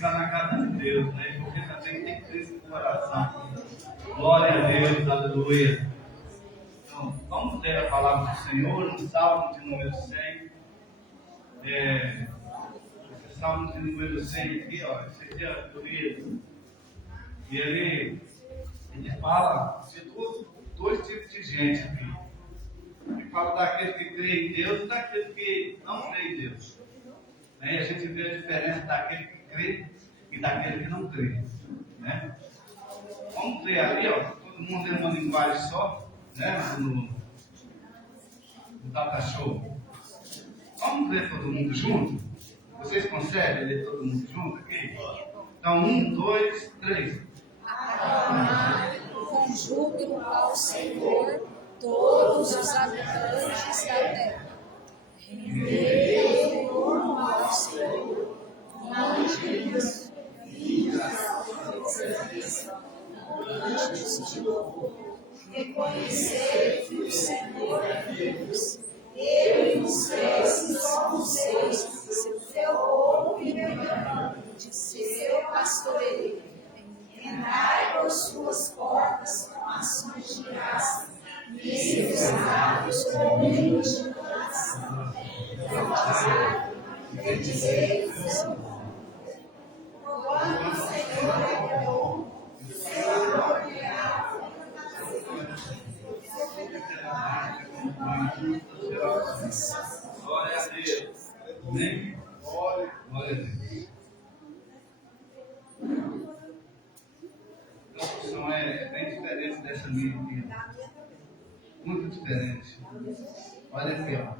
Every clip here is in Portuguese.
está na casa de Deus, né? Porque também tem Cristo no coração. Glória a Deus, aleluia. Então, vamos ler a palavra do Senhor no Salmo de número 100. Esse Salmo de número 100 aqui, ó, esse aqui é do livro. E ele fala de dois tipos de gente aqui. Ele fala daquele que crê em Deus e daquele que não crê em Deus. E a gente vê a diferença daquele que crê e daquele que não crê. Né? Vamos ler ali, ó, todo mundo tem uma linguagem só, né? No Data Show. Vamos ler todo mundo junto? Vocês conseguem ler todo mundo junto aqui? Então, 1, 2, 3. Com júbilo ao Senhor todos os habitantes da terra. Renderei honra ao Senhor, anjos, anjos de louvor. Reconhecer que o Senhor é Deus. Ele nos fez que somos seus, seu povo e de seu pastoreio. Entrai por suas portas com ações de graça, e seus lábios com hinos de oração. Bendizei o Senhor. Quando o Senhor é bom, o seu amor leal. Glória a Deus. Amém? Glória a Deus. A função é bem diferente dessa minha aqui. Muito diferente. Olha aqui, ó.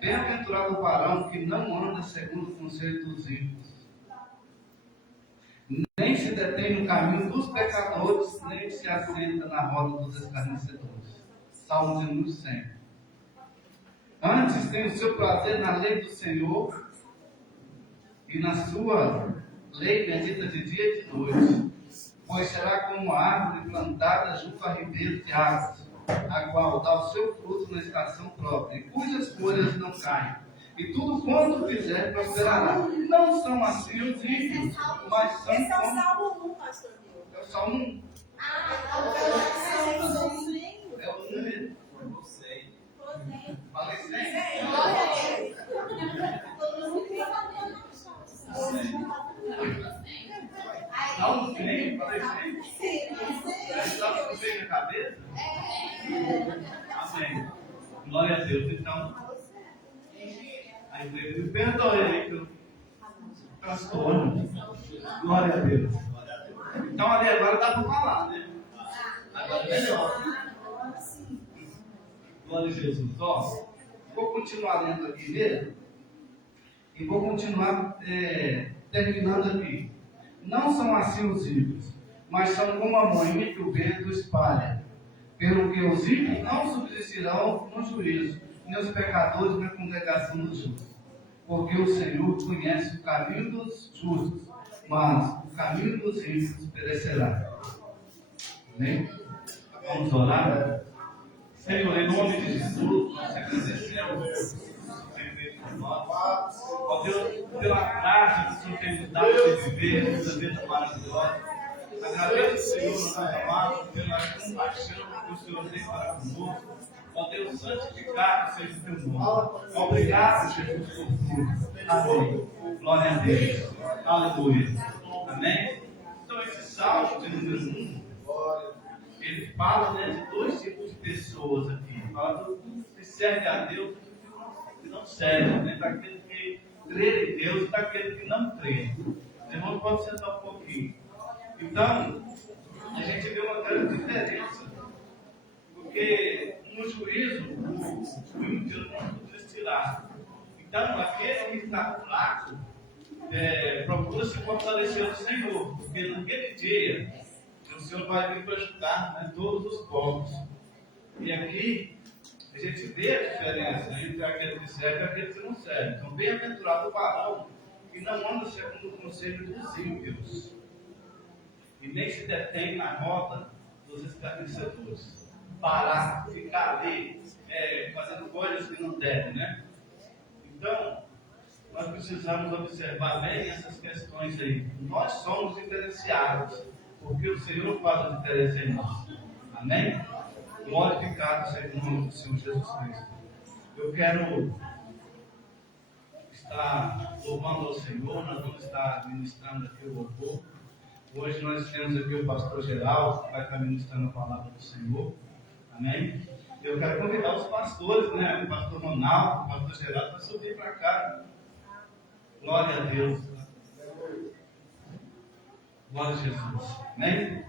Bem-aventurado o varão que não anda segundo o conselho dos ímpios, nem se detém no caminho dos pecadores, nem se assenta na roda dos escarnecedores. Salmo de número 100. Antes tem o seu prazer na lei do Senhor, e na sua lei medita de dia e de noite. Pois será como a árvore plantada junto a ribeiros de águas, a qual dá o seu fruto na estação própria, e cujas folhas não caem. E tudo quanto fizer prosperará. Não são assim os ímpios, mas são esse é o como... Salmo 1, pastor Deus. É o Salmo 1. É o número. Eu sei. Falei 100? Não, 100? Falei 100? Está com 100 na cabeça? Amém. Glória a Deus. Então, aí me perdoe aí pelo transtorno. Glória a Deus. Então, ali agora dá para falar, né? Agora é melhor. Glória a Jesus. Ó, vou continuar lendo aqui mesmo. E vou continuar terminando aqui. Não são assim os ímpios, mas são como a moinha que o vento espalha. Pelo que os ímpios não subsistirão no juízo, nem os pecadores na congregação dos justos. Porque o Senhor conhece o caminho dos justos, mas o caminho dos ímpios perecerá. Amém? Vamos orar? Senhor, em nome de Jesus, nós agradecemos por nós. Ó Deus, pela graça que o Senhor tem nos dado de viver essa vida maravilhosa. Agradeço, Senhor, nosso amado, pela compaixão que o Senhor tem para conosco. Ó Deus, santificado seja o teu nome. Obrigado, Jesus, por tudo. Amém. Glória a Deus. Aleluia. Amém? Então, esse salmo de número 1, ele fala, né, de dois tipos de pessoas aqui. Fala do que serve a Deus e que não serve, né? Daquele que crê em Deus e daquele que não crê. Irmão, pode sentar um pouquinho. Então, a gente vê uma grande diferença. Porque no juízo, o ímpio não desistirá. Então, aquele que está fraco, procura se fortalecer no Senhor. Porque naquele dia, o Senhor vai vir para ajudar, né, todos os povos. E aqui a gente vê a diferença entre aquele que serve e aquele que não serve. Então, bem-aventurado o varão que não anda segundo o conselho dos ímpios, e nem se detém na roda dos escarnecedores. Parar, ficar ali, fazendo coisas que não devem, né? Então, nós precisamos observar bem essas questões aí. Nós somos diferenciados, porque o Senhor faz a diferença em nós. Amém? Glorificado seja o nome do Senhor Jesus Cristo. Eu quero estar louvando ao Senhor, nós vamos estar ministrando aqui o louvor. Hoje nós temos aqui o pastor Geraldo, que vai estar ministrando a palavra do Senhor. Amém? Eu quero convidar os pastores, né? O pastor Ronaldo, o pastor Geraldo, para subir para cá. Glória a Deus. Glória a Jesus. Amém?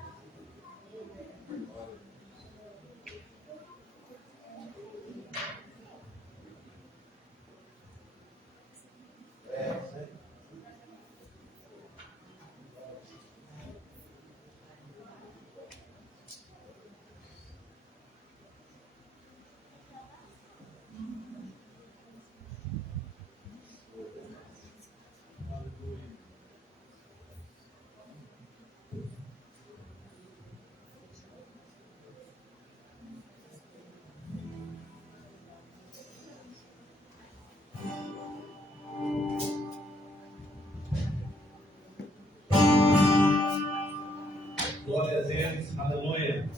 Glória a Deus, aleluia.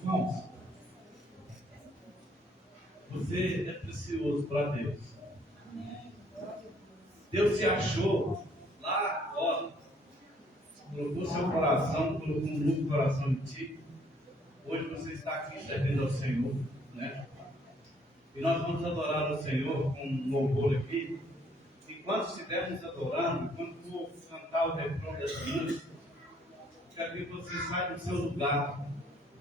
Irmãos, você é precioso para Deus. Deus se achou lá fora, colocou seu coração, colocou um novo coração em ti. Hoje você está aqui servindo ao Senhor, né? E nós vamos adorar o Senhor com um louvor aqui. Enquanto estivermos adorando, enquanto for cantar o refrão das vidas, quero que você saia do seu lugar,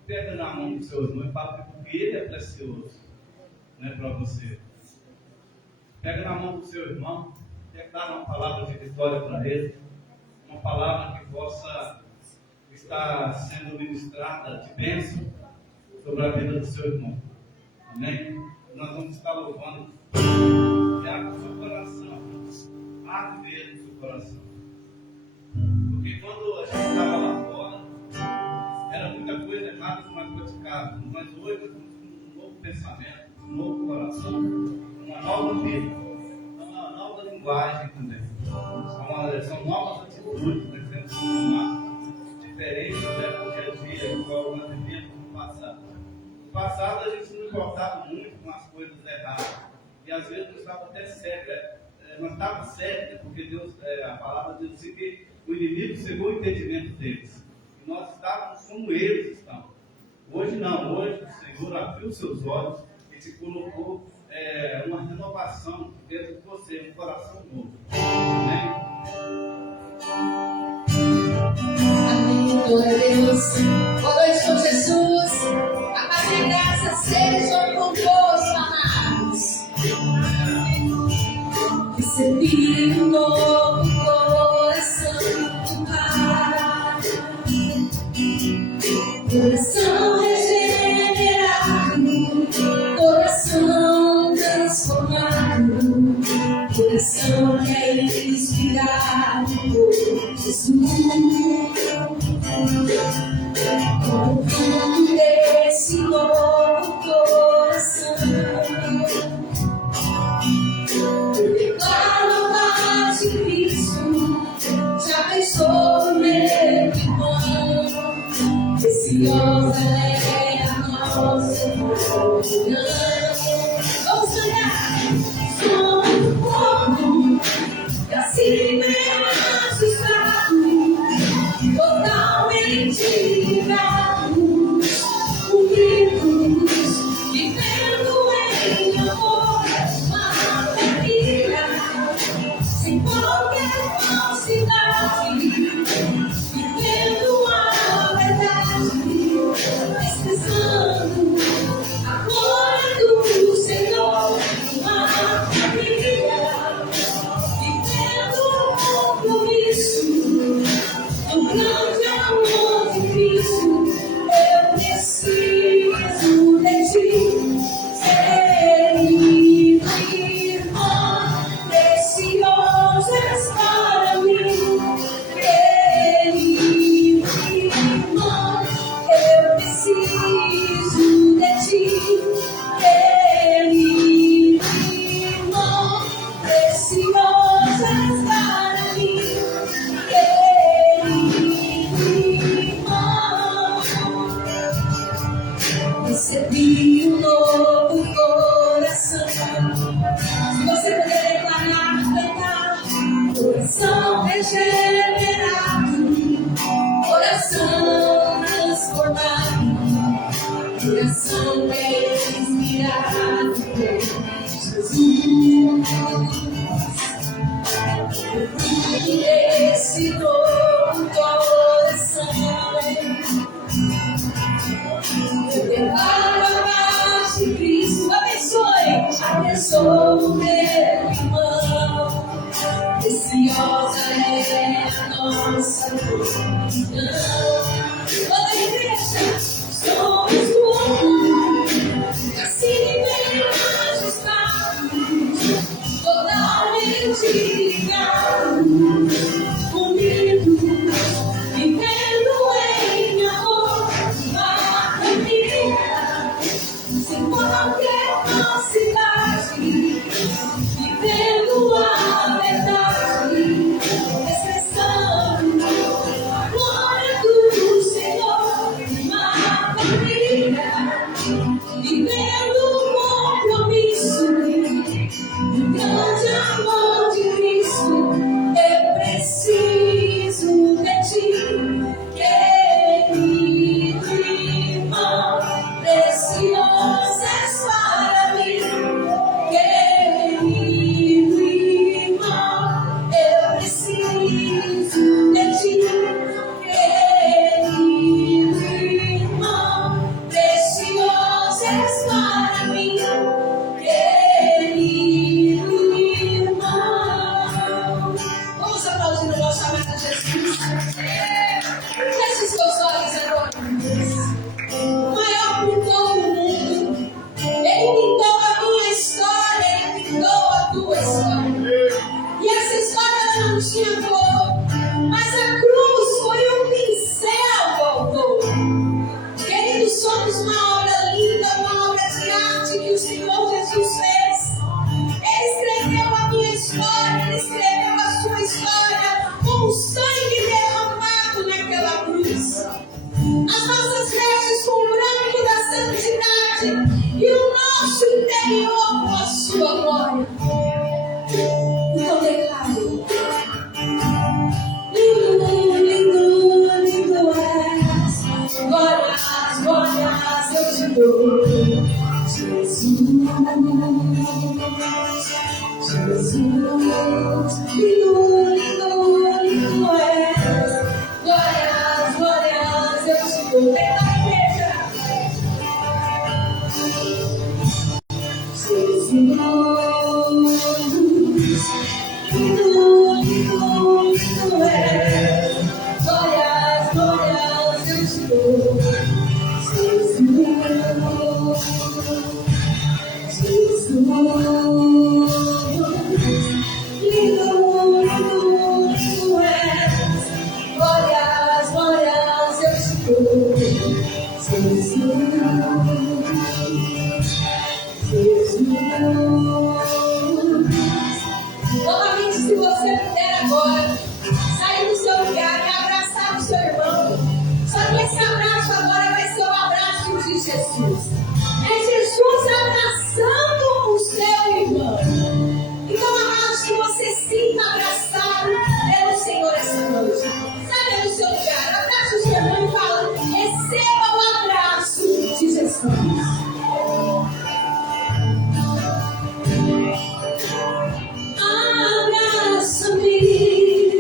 pega na mão do seu irmão e fala, porque ele é precioso, né, para você. Pega na mão do seu irmão, quer dar uma palavra de vitória para ele, uma palavra que possa estar sendo ministrada de bênção sobre a vida do seu irmão. Amém? Nós vamos estar louvando, que abre o seu coração, abre mesmo o seu coração. Porque quando a gente estava lá fora, era muita coisa errada que nós praticávamos. Mas hoje nós temos um novo pensamento, um novo coração, uma nova vida, uma nova linguagem também. São novas atitudes que nós temos que tomar, diferentes do dia a dia, igual nós vivíamos no passado. No passado a gente não importava muito com as coisas erradas. E às vezes nós estávamos até cegos. Nós estávamos cegos, porque Deus, a palavra diz assim que o inimigo cegou o entendimento deles. E nós estávamos como eles estão. Hoje não, hoje o Senhor abriu seus olhos e te colocou uma renovação dentro de você, um coração novo. Amém? Amém, glória a Deus. Boa noite, Senhor Jesus. A paz e a graça sejam convosco, amados. Recebi um novo coração, coração regenerado, coração transformado, coração que é inspirado por Jesus. Convido desse novo coração, eu declaro a paz de Cristo, já pensou no meu irmão, preciosa é a nossa comunhão. Vamos cantar, somos um povo da semelhança estado, totalmente ligados, unidos, vivendo em amor, uma família, sem qualquer falsidade, vivendo a verdade. irmão, recebi um novo coração. Se você puder declarar, cantar, coração regenerado, coração transformado, coração inspirado por Jesus. Esse novo coração eu declaro a paz de Cristo. Abençoe o meu irmão. Preciosa é a nossa comunhão. Toda igreja somos um, assim bem ajustados, totalmente ligados, unidos, vivendo em amor, uma família, sem qualquer falsidade, vivendo a verdade, expressando a glória do Senhor, uma família, vivendo o compromisso do grande amor de Cristo. Eu preciso de ti, querido irmão, precioso és para mim, querido irmão, eu preciso de ti, querido irmão, precioso és para mim, querido irmão. Vamos aplaudir o nosso amado Jesus. Feche os seus olhos agora. O maior pintor do mundo. Ele pintou a minha história, ele pintou a tua história. E essa história não tinha cor, mas a cruz foi um pincel do autor. Queridos, somos uma obra linda, uma obra de arte que o Senhor Jesus fez. Ele escreveu a minha história, ele escreveu a sua história com o sangue derramado naquela cruz. As nossas vestes com o branco da santidade e o nosso interior com a sua glória. Então declaro: lindo, lindo, lindo és, glórias, glórias eu te dou, Jesus, Jesus, lindo, lindo, lindo és, glórias, glórias eu te dou. Declara, igreja. Jesus, lindo, lindo, lindo és, glórias, glórias eu te dou, Jesus, Jesus, lindo, lindo, lindo és, glórias, glórias eu te dou, Jesus, novamente, se você puder agora sair do seu lugar e abraçar o seu irmão. Só que esse abraço agora vai ser o abraço de Jesus. É Jesus abraçando o seu irmão. Então, amados, que você sinta abraçado pelo Senhor essa noite. Saia do seu lugar, abraça o seu irmão e fala: receba o abraço de Jesus. Abraça-me,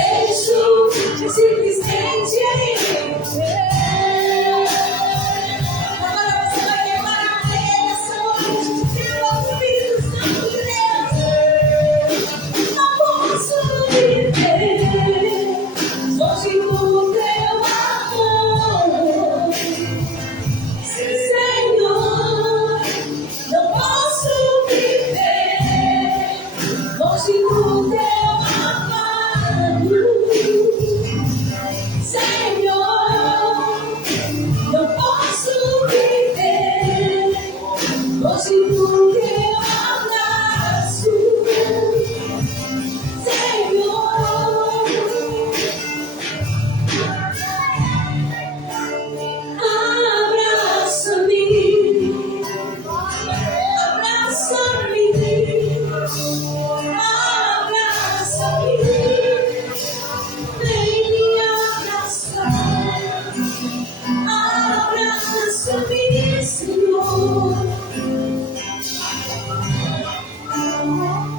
Beijo simplesmente em agora você vai queimar a orelha essa noite, dizendo ao Espírito Santo de Deus: não posso viver longe do teu amor, Senhor. Não posso viver longe do teu amado, Senhor. Não posso viver longe do teu abraço, Senhor. Abraça-me, abraça-me, abraça-me, vem me abraçar, abraça-me, Senhor,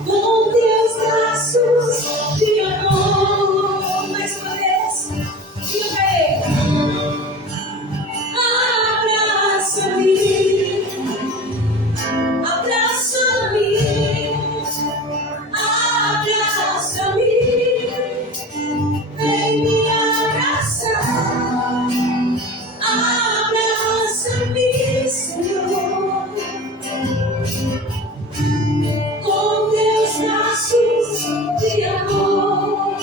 com teus braços de amor. Mais uma vez, diga abraça-me, abraça-me, abraça-me, vem me abraçar, abraça-me, Senhor, com teus braços de amor.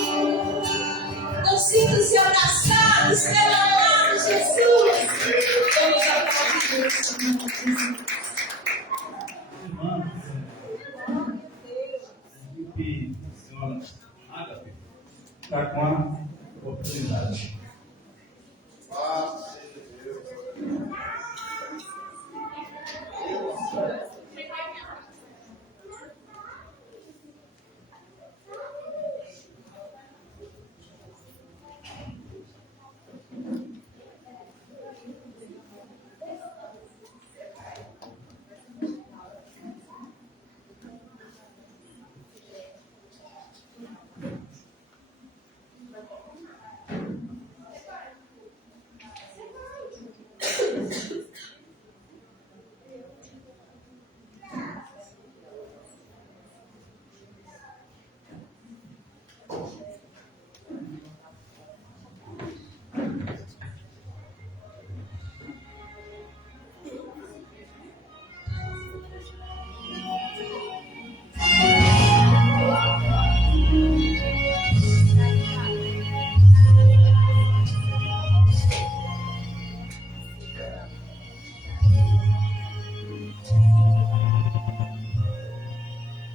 Então sintam-se abraçados pelo amor de Jesus. Vamos aplaudir Deus. Irmã, que a senhora Ágape está com a oportunidade.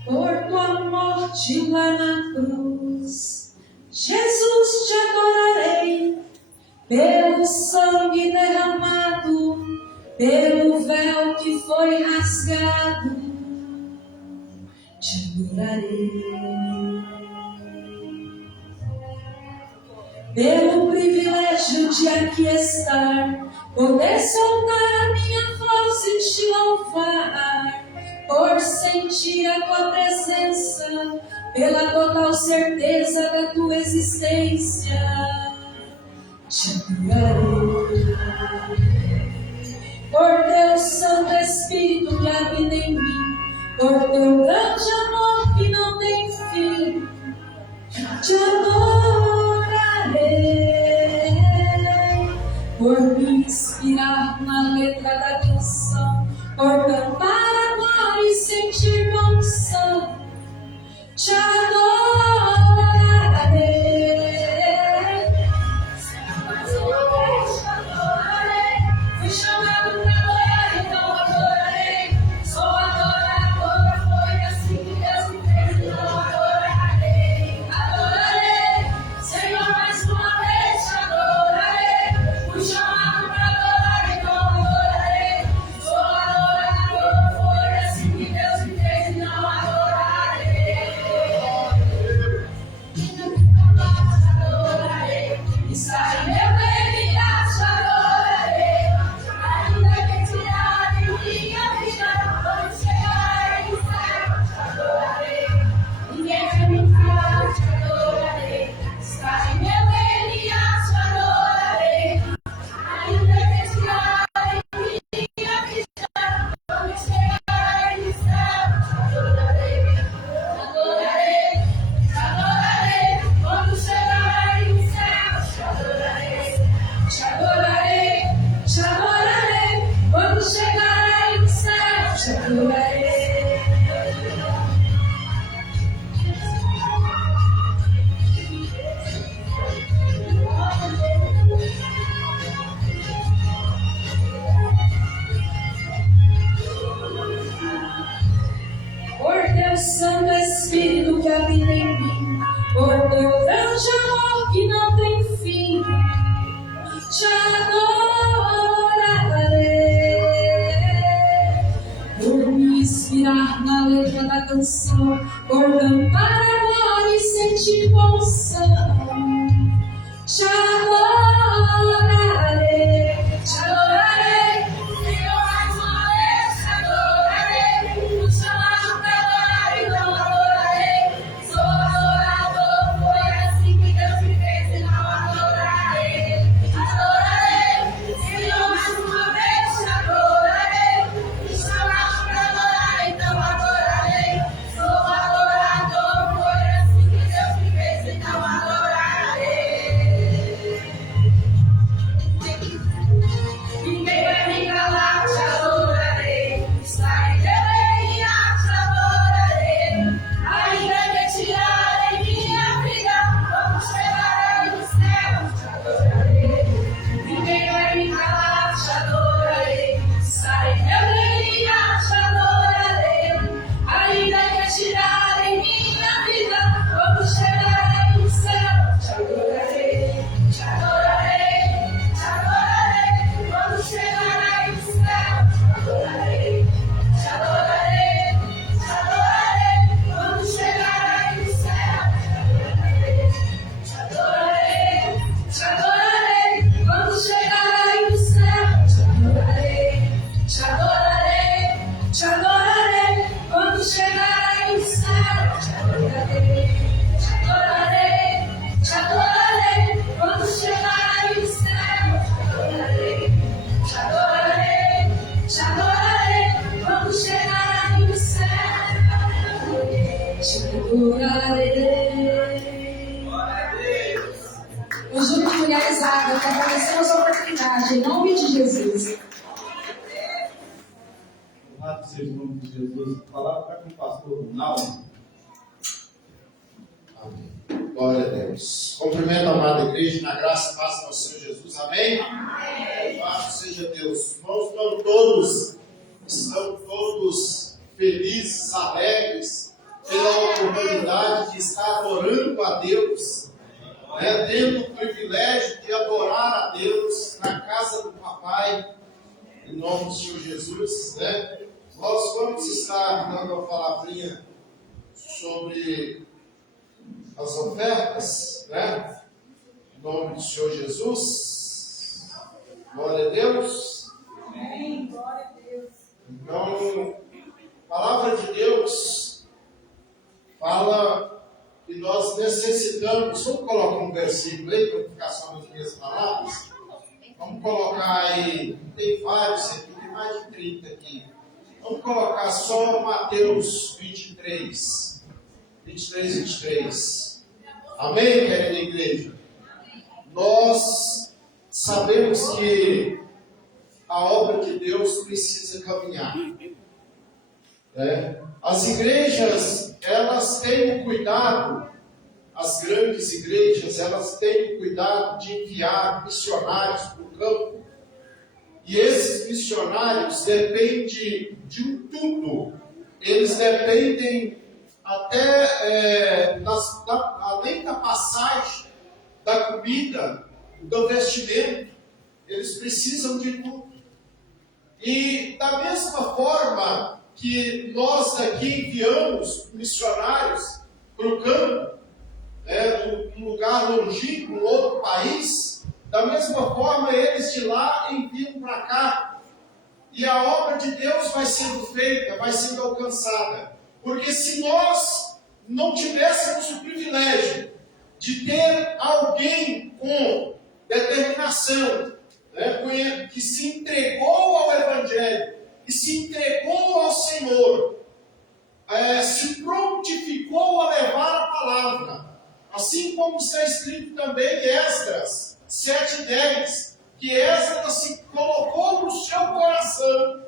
Por tua morte lá na cruz, Jesus, te adorarei. Pelo sangue derramado, pelo véu que foi rasgado, te adorarei. Pelo privilégio de aqui estar, poder soltar a minha voz e te louvar, por sentir a tua presença, pela total certeza da tua existência, te adorarei. Por teu Santo Espírito que habita em mim, por teu grande amor que não tem fim, te adorarei. Por me inspirar na letra da canção, por cantar agora e sentir a unção, te adorarei. Fui chamado para adorar, então adorarei. Sou adorador, foi assim que Deus me fez, então adorarei. Adorarei, te adorarei. Por me inspirar na letra da canção, por cantar agora e sentir com unção, te adorarei, te adorarei. Senhor, mais uma vez te adorarei. O chamado pra adorar, então adorarei. Sou adorador, foi assim que Deus me fez, então adorarei. Adorarei, Senhor, mais uma vez te adorarei. O chamado pra adorar, então adorarei. Sou adorador, foi assim que Deus me fez, então adorarei. Ninguém vai me calar, te adorarei. Estarei também, te adorarei. Ainda que tirarem minha vida, quando chegarei no céu, te adorarei. Ninguém vai me calar, te adorarei. Estarei também, te adorarei. Ainda que tirarem minha vida, quando chegarei no céu, te adorarei. Te adorarei, te adorarei. Quando chegarei no céu, te adorarei. Te adorarei, te adorarei. Quando chegarei no céu, te adorarei. Te adorarei, quando chegarei no céu, te adorarei. Te adorarei, te adorarei. Quando chegarei no céu, te adorarei. Te adorarei, te adorarei. Quando chegarei no céu, te adorarei. Te adorarei, te adorarei. Quando chegarei no céu, te adorarei. Os Júnior Mulheres Água, que agradecemos a oportunidade, em nome de Jesus. Louvado seja o nome de Jesus. Falar para com o pastor Ronaldo. Amém. Glória a Deus. Cumprimento a amada igreja na graça e paz do nosso Senhor Jesus. Amém? Amém. Louvado seja Deus. Irmãos, estão todos felizes, alegres pela oportunidade de estar adorando a Deus, né? Tendo o privilégio de adorar a Deus na casa do Papai, em nome do Senhor Jesus, né? Nós vamos estar dando uma palavrinha sobre as ofertas, né? Em nome do Senhor Jesus. Glória a Deus. Amém. Glória a Deus. Então, a palavra de Deus fala que nós necessitamos. Vamos colocar um versículo aí para ficar só nas minhas palavras. Vamos colocar aí, tem vários aqui, tem mais de 30 aqui. Vamos colocar só Mateus 23. 23. Amém, querida igreja? Nós sabemos que a obra de Deus precisa caminhar. As igrejas, elas têm o cuidado, as grandes igrejas, elas têm o cuidado de enviar missionários para o campo. E esses missionários dependem de tudo. Eles dependem até, além da passagem, da comida, do vestimento, eles precisam de tudo. E da mesma forma que nós daqui enviamos missionários para o campo, num lugar longínquo, num outro país, da mesma forma eles de lá enviam para cá. E a obra de Deus vai sendo feita, vai sendo alcançada. Porque se nós não tivéssemos o privilégio de ter alguém com determinação, que se entregou ao Evangelho, que se entregou ao Senhor, se prontificou a levar a palavra, assim como está escrito também em Esdras 7:10, que Esdras se colocou no seu coração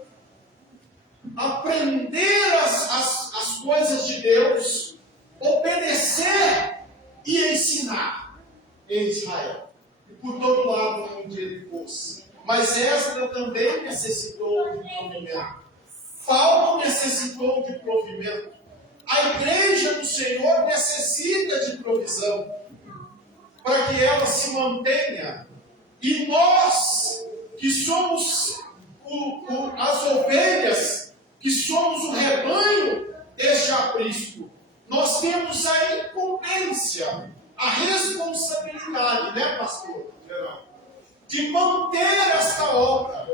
aprender as coisas de Deus, obedecer e ensinar em Israel. E por todo lado onde ele fosse. Mas Esdras também necessitou de provimento. Paulo necessitou de provimento. A igreja do Senhor necessita de provisão para que ela se mantenha E nós, que somos as ovelhas, que somos o rebanho deste aprisco, nós temos a incumbência, a responsabilidade, né, pastor Geraldo, de manter esta obra.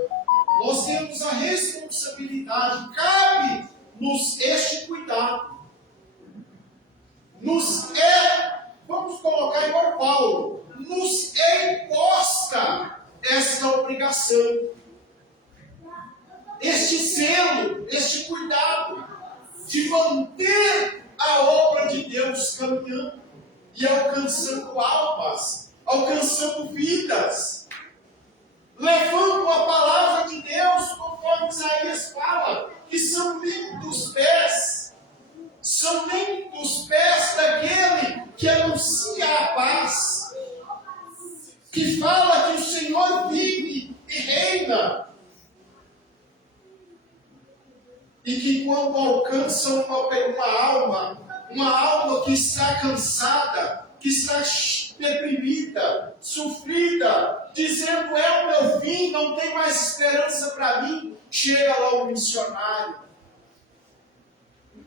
Nós temos a responsabilidade, cabe-nos este cuidado. Vamos colocar igual Paulo, nos é imposta esta obrigação, este zelo, este cuidado de manter a obra de Deus caminhando e alcançando almas, alcançando vidas, levando a palavra de Deus, conforme Isaías fala, que são limpos os pés, daquele que anuncia a paz, que fala que o Senhor vive e reina, e que quando alcançam uma alma que está cansada, que está deprimida, sofrida, dizendo é o meu fim, não tem mais esperança para mim, chega lá o missionário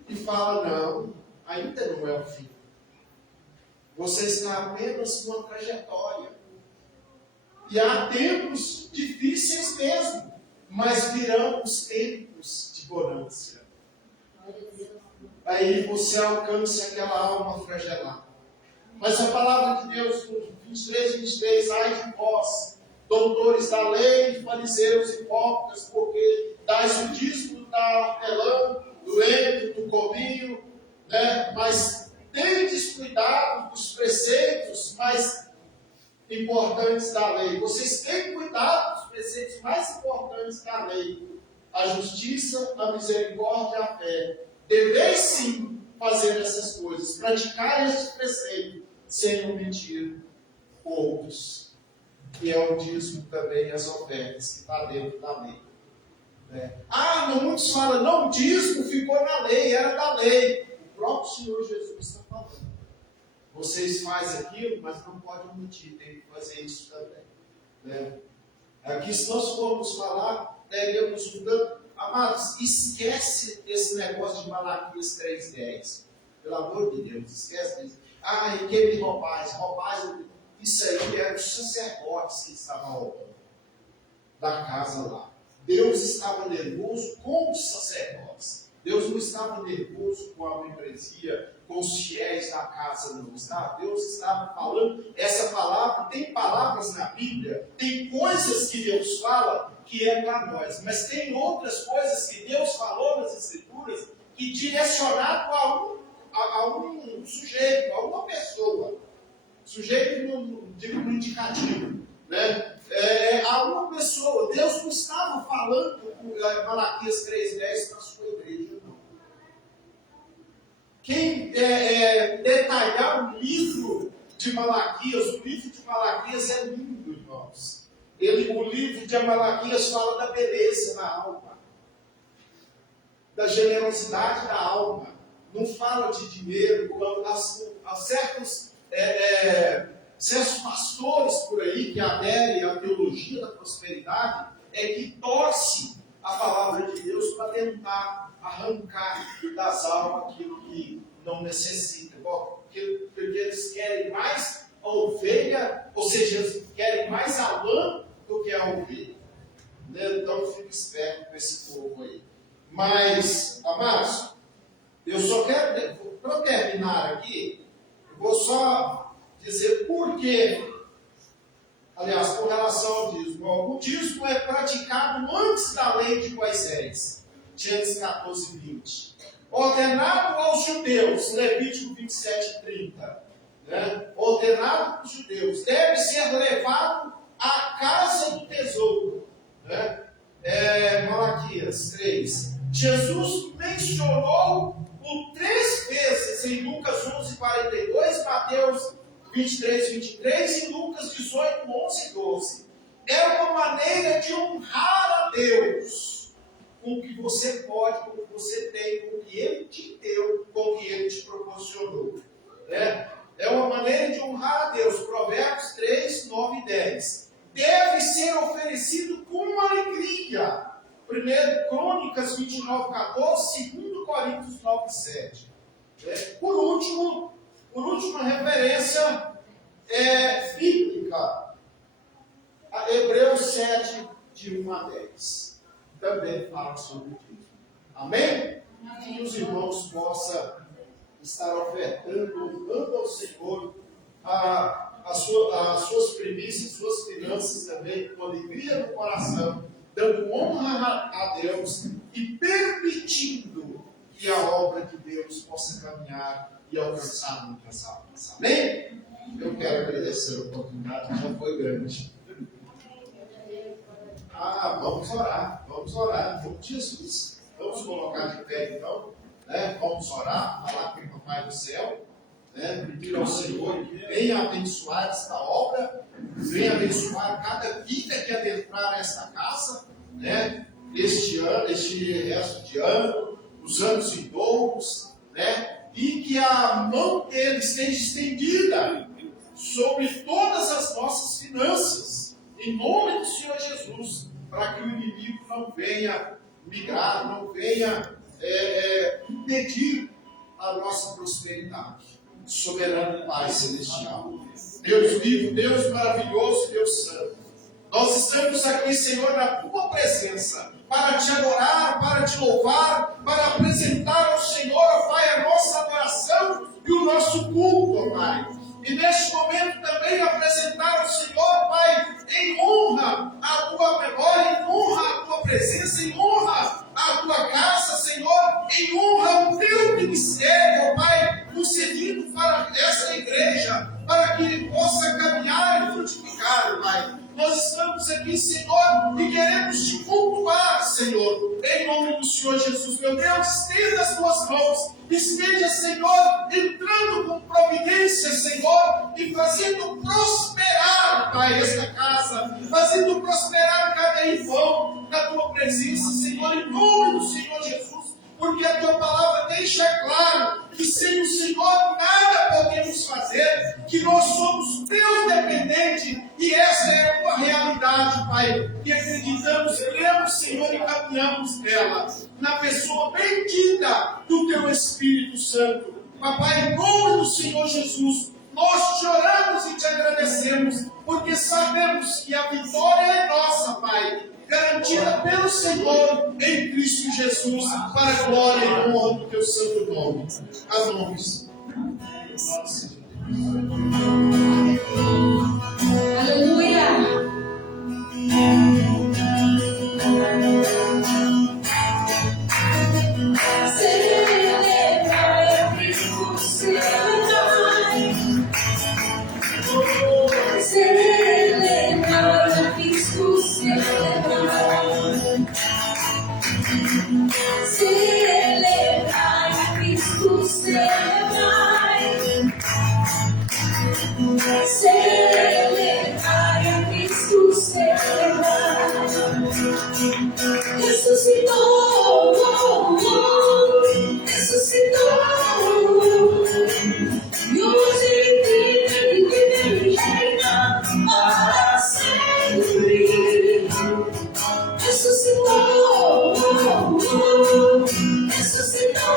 e fala, não, ainda não é o fim. Você está apenas numa trajetória. E há tempos difíceis mesmo, mas virão os tempos de bonança. Aí você alcança aquela alma fragelada. Mas a palavra de Deus, no 23, ai de vós, doutores da lei, fariseus e hipócritas, porque dais o dízimo da hortelã, do endo, do cominho, né? Mas tendes cuidado dos preceitos mais importantes da lei. Vocês têm cuidado dos preceitos mais importantes da lei: a justiça, a misericórdia e a fé. Deveis sim fazer essas coisas, praticar estes preceitos, sem omitir outros, que é o dízimo também, as ofertas, que está dentro da lei. Muitos falam, não, o dízimo ficou na lei, era da lei. O próprio Senhor Jesus está falando. Vocês fazem aquilo, mas não podem omitir, tem que fazer isso também. Aqui, se nós formos falar, teremos um tanto. Amados, esquece esse negócio de Malaquias 3,10. Pelo amor de Deus, esquece disso. E que roubais, isso aí eram os sacerdotes que estavam roubando da casa lá. Deus estava nervoso com os sacerdotes. Deus não estava nervoso com a membresia, com os fiéis da casa, não está? Deus estava falando, essa palavra, tem palavras na Bíblia, tem coisas que Deus fala que é para nós, mas tem outras coisas que Deus falou nas Escrituras que direcionado a um sujeito, a uma pessoa. Sujeito no indicativo, né? A uma pessoa. Deus não estava falando com Malaquias 3,10 para a sua igreja, não. Quem detalhar o livro de Malaquias é lindo, irmãos. O livro de Malaquias fala da beleza da alma, da generosidade da alma. Não fala de dinheiro. Há certos pastores por aí que aderem à teologia da prosperidade, que torce a palavra de Deus para tentar arrancar das almas aquilo que não necessita. Porque eles querem mais a ovelha, ou seja, eles querem mais a lã do que a ovelha. Então fique esperto com esse povo aí. Mas, amados, eu só quero, para terminar aqui, eu vou só dizer por quê. Aliás, com relação ao dízimo. O dízimo é praticado antes da lei de Moisés, Gênesis 14, 20. Ordenado aos judeus, Levítico 27, 30. Ordenado aos judeus, deve ser levado à casa do tesouro. Malaquias 3. Jesus mencionou-o 3 vezes em Lucas 11, 42, Mateus 23, 23 e Lucas 18, 11 e 12. É uma maneira de honrar a Deus com o que você pode, com o que você tem, com o que Ele te deu, com o que Ele te proporcionou. É uma maneira de honrar a Deus. Provérbios 3, 9 e 10. Dê ser oferecido com alegria. 1 Crônicas 29:14, 2 Coríntios 9:7. Por último, a referência bíblica, a Hebreus 7, de 1 a 10. Também fala sobre isso. Amém? Que os irmãos possam estar ofertando, dando ao Senhor as suas primícias, suas finanças também, com alegria no coração, dando honra a Deus e permitindo que a obra de Deus possa caminhar e alcançar muitas almas. Amém? Eu quero agradecer a oportunidade, que já foi grande. Vamos orar, em nome de Jesus. Vamos colocar de pé então, vamos orar, falar com o Papai do Céu, pedir ao Senhor que venha abençoar esta obra, venha abençoar cada vida que adentrar nesta casa, este resto de ano, os anos vindouros, e que a mão dele esteja estendida sobre todas as nossas finanças, em nome do Senhor Jesus, para que o inimigo não venha migrar, não venha impedir a nossa prosperidade. Soberano Pai Celestial, Deus vivo, Deus maravilhoso, Deus santo, nós estamos aqui, Senhor, na tua presença, para te adorar, para te louvar, para apresentar ao Senhor, ó Pai, a nossa adoração e o nosso culto, ó Pai. E neste momento também apresentar ao Senhor, Pai, em honra à tua memória, em honra à tua presença, em honra à tua casa, Senhor, em honra ao teu ministério, ó Pai, concedido para essa igreja, para que ele possa caminhar e frutificar, Pai. Nós estamos aqui, Senhor, e queremos te cultuar, Senhor, em nome do Senhor Jesus, meu Deus. Estenda as tuas mãos, esteja, Senhor, entrando com providência, Senhor, e fazendo prosperar, Pai, esta casa, fazendo prosperar cada irmão na tua presença, Senhor, em nome do Senhor Jesus. Porque a tua palavra deixa claro que sem o Senhor nada podemos fazer, que nós somos Deus dependente, e essa é a tua realidade, Pai. E acreditamos, cremos, Senhor, e caminhamos nela, na pessoa bendita do teu Espírito Santo. Papai, em nome do Senhor Jesus, nós te oramos e te agradecemos, porque sabemos que a vitória é nossa, Pai, garantida pelo Senhor em Cristo Jesus, para a glória e honra do teu santo nome. Amém. Aleluia. Celebrai a Cristo, celebrai. Celebrai a Cristo, celebrai. Celebrai a Cristo, celebrai. Celebrai a Cristo, celebrai. Ressuscitou, ressuscitou, e hoje ele vive e reina para sempre. Ressuscitou, ressuscitou,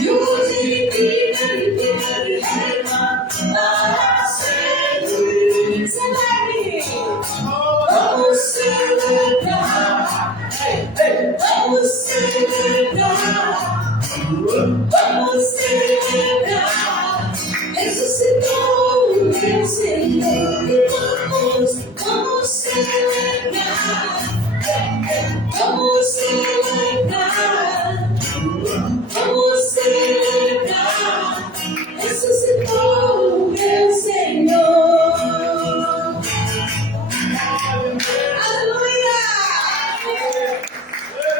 e hoje ele vive e reina para sempre. Celebre, vamos celebrar, vamos celebrar, vamos celebrar. Ressuscitou meu Senhor, vamos celebrar, vamos celebrar, vamos celebrar. Ressuscitou meu Senhor. Aleluia!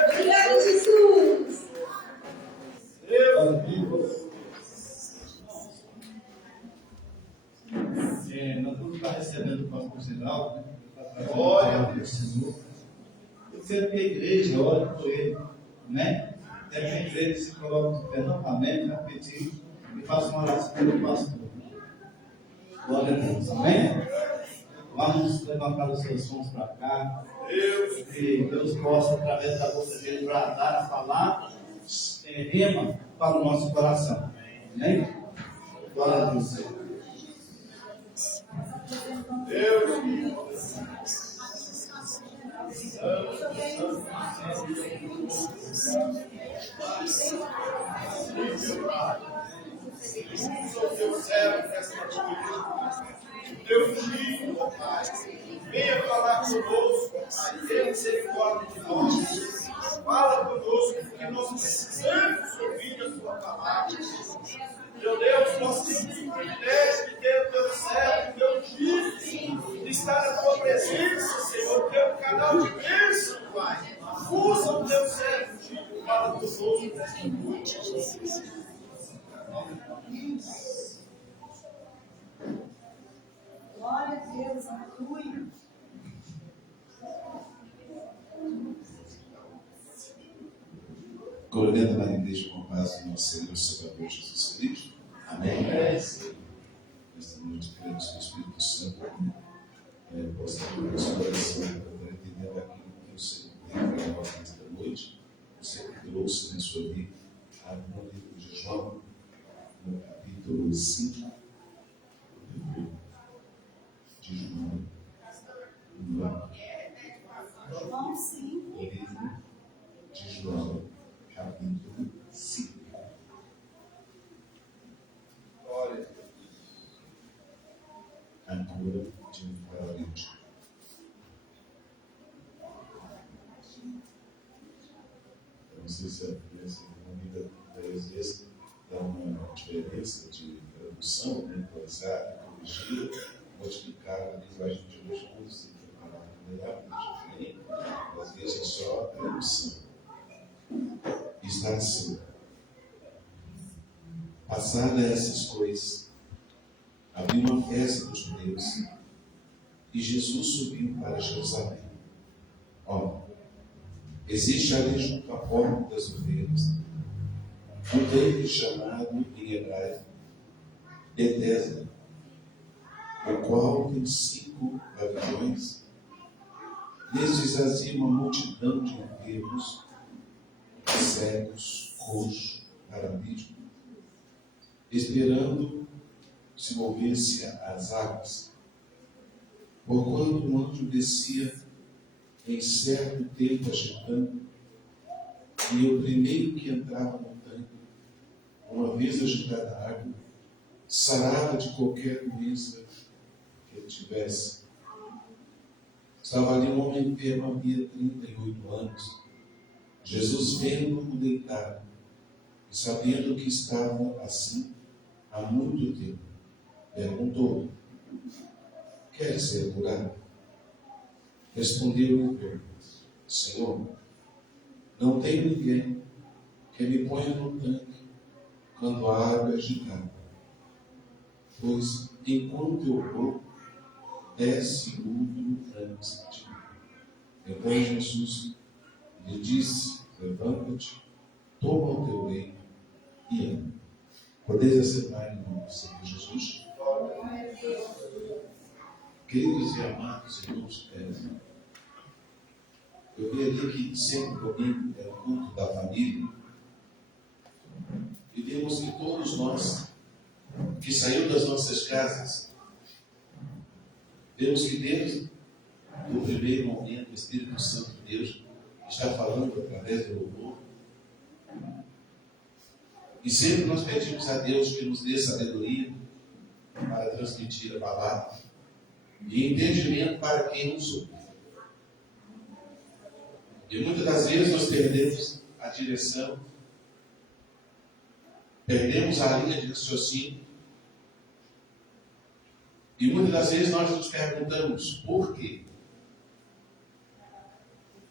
Obrigado, Jesus. Nós vamos estar recebendo o pastor Geraldo, né? Glória a Deus. Senhor. Eu quero que a igreja ore por ele, né? Quero que a igreja se coloque de pé novamente, repetir, e faça uma oração pelo pastor. Glória a Deus, amém? Vamos levantar os seus sons para cá. Que Deus possa, através da boca dele, bradar a palavra, rema para o nosso coração. Amém? Glória a Deus. Teu filho, ó Pai, venha falar conosco, ó Pai, tenha misericórdia de nós. Fala conosco, porque nós precisamos ouvir a tua palavra. Meu Deus, nós temos o privilégio de ter o teu servo, o teu filho, de estar na tua presença, Senhor, que é um canal de bênção, Pai. Usa o teu servo, filho, fala conosco nesta noite. Glória a Deus, aleluia. Gloriando na igreja com paz do nosso Senhor e Salvador Jesus Cristo. Amém. Nesta noite queremos que o Espírito Santo possa abrir o nosso coração para entender aquilo que o Senhor tem para nós nesta noite. O Senhor trouxe na sua vida no livro de João, no capítulo 5, de João, João 5. livro de João, capítulo 5. Glória. A cura de um paralítico. Eu não sei se a vida às vezes dá uma diferença de tradução, né? Atualizar, corrigir, modificar a linguagem de hoje, quando se preparar diferente, às vezes é só a tradução. Está assim. Passadas essas coisas, havia uma festa dos judeus e Jesus subiu para Jerusalém. Ora, existe ali junto à porta das ovelhas um templo chamado em hebraico Betesda, o qual tem 5 pavilhões. Nestes jazia uma multidão de enfermos, cegos, coxos, paralíticos, esperando se movesse as águas. Porquanto um anjo descia em certo tempo agitando, e o primeiro que entrava no tanque, uma vez agitada a água, sarava de qualquer doença que ele tivesse. Estava ali um homem enfermo, havia 38 anos. Jesus, vendo-o deitado, e sabendo que estava assim há muito tempo, perguntou-lhe: queres ser curado? Respondeu-lhe Pedro: Senhor, não tenho ninguém que me ponha no tanque quando a água é agitada, pois enquanto eu vou, desce outro antes de mim. Então Jesus lhe disse: levanta-te, toma o teu leito e anda. Podeis aceitar em nome do Senhor Jesus? Queridos e amados irmãos, eu queria que sempre domingo é o culto da família. E Deus, que todos nós que saímos das nossas casas, vemos que desde o primeiro momento o Espírito Santo de Deus está falando através do louvor. E sempre nós pedimos a Deus que nos dê sabedoria para transmitir a palavra e entendimento para quem nos ouve. E muitas das vezes nós perdemos a direção, perdemos a linha de raciocínio, e muitas das vezes nós nos perguntamos por quê?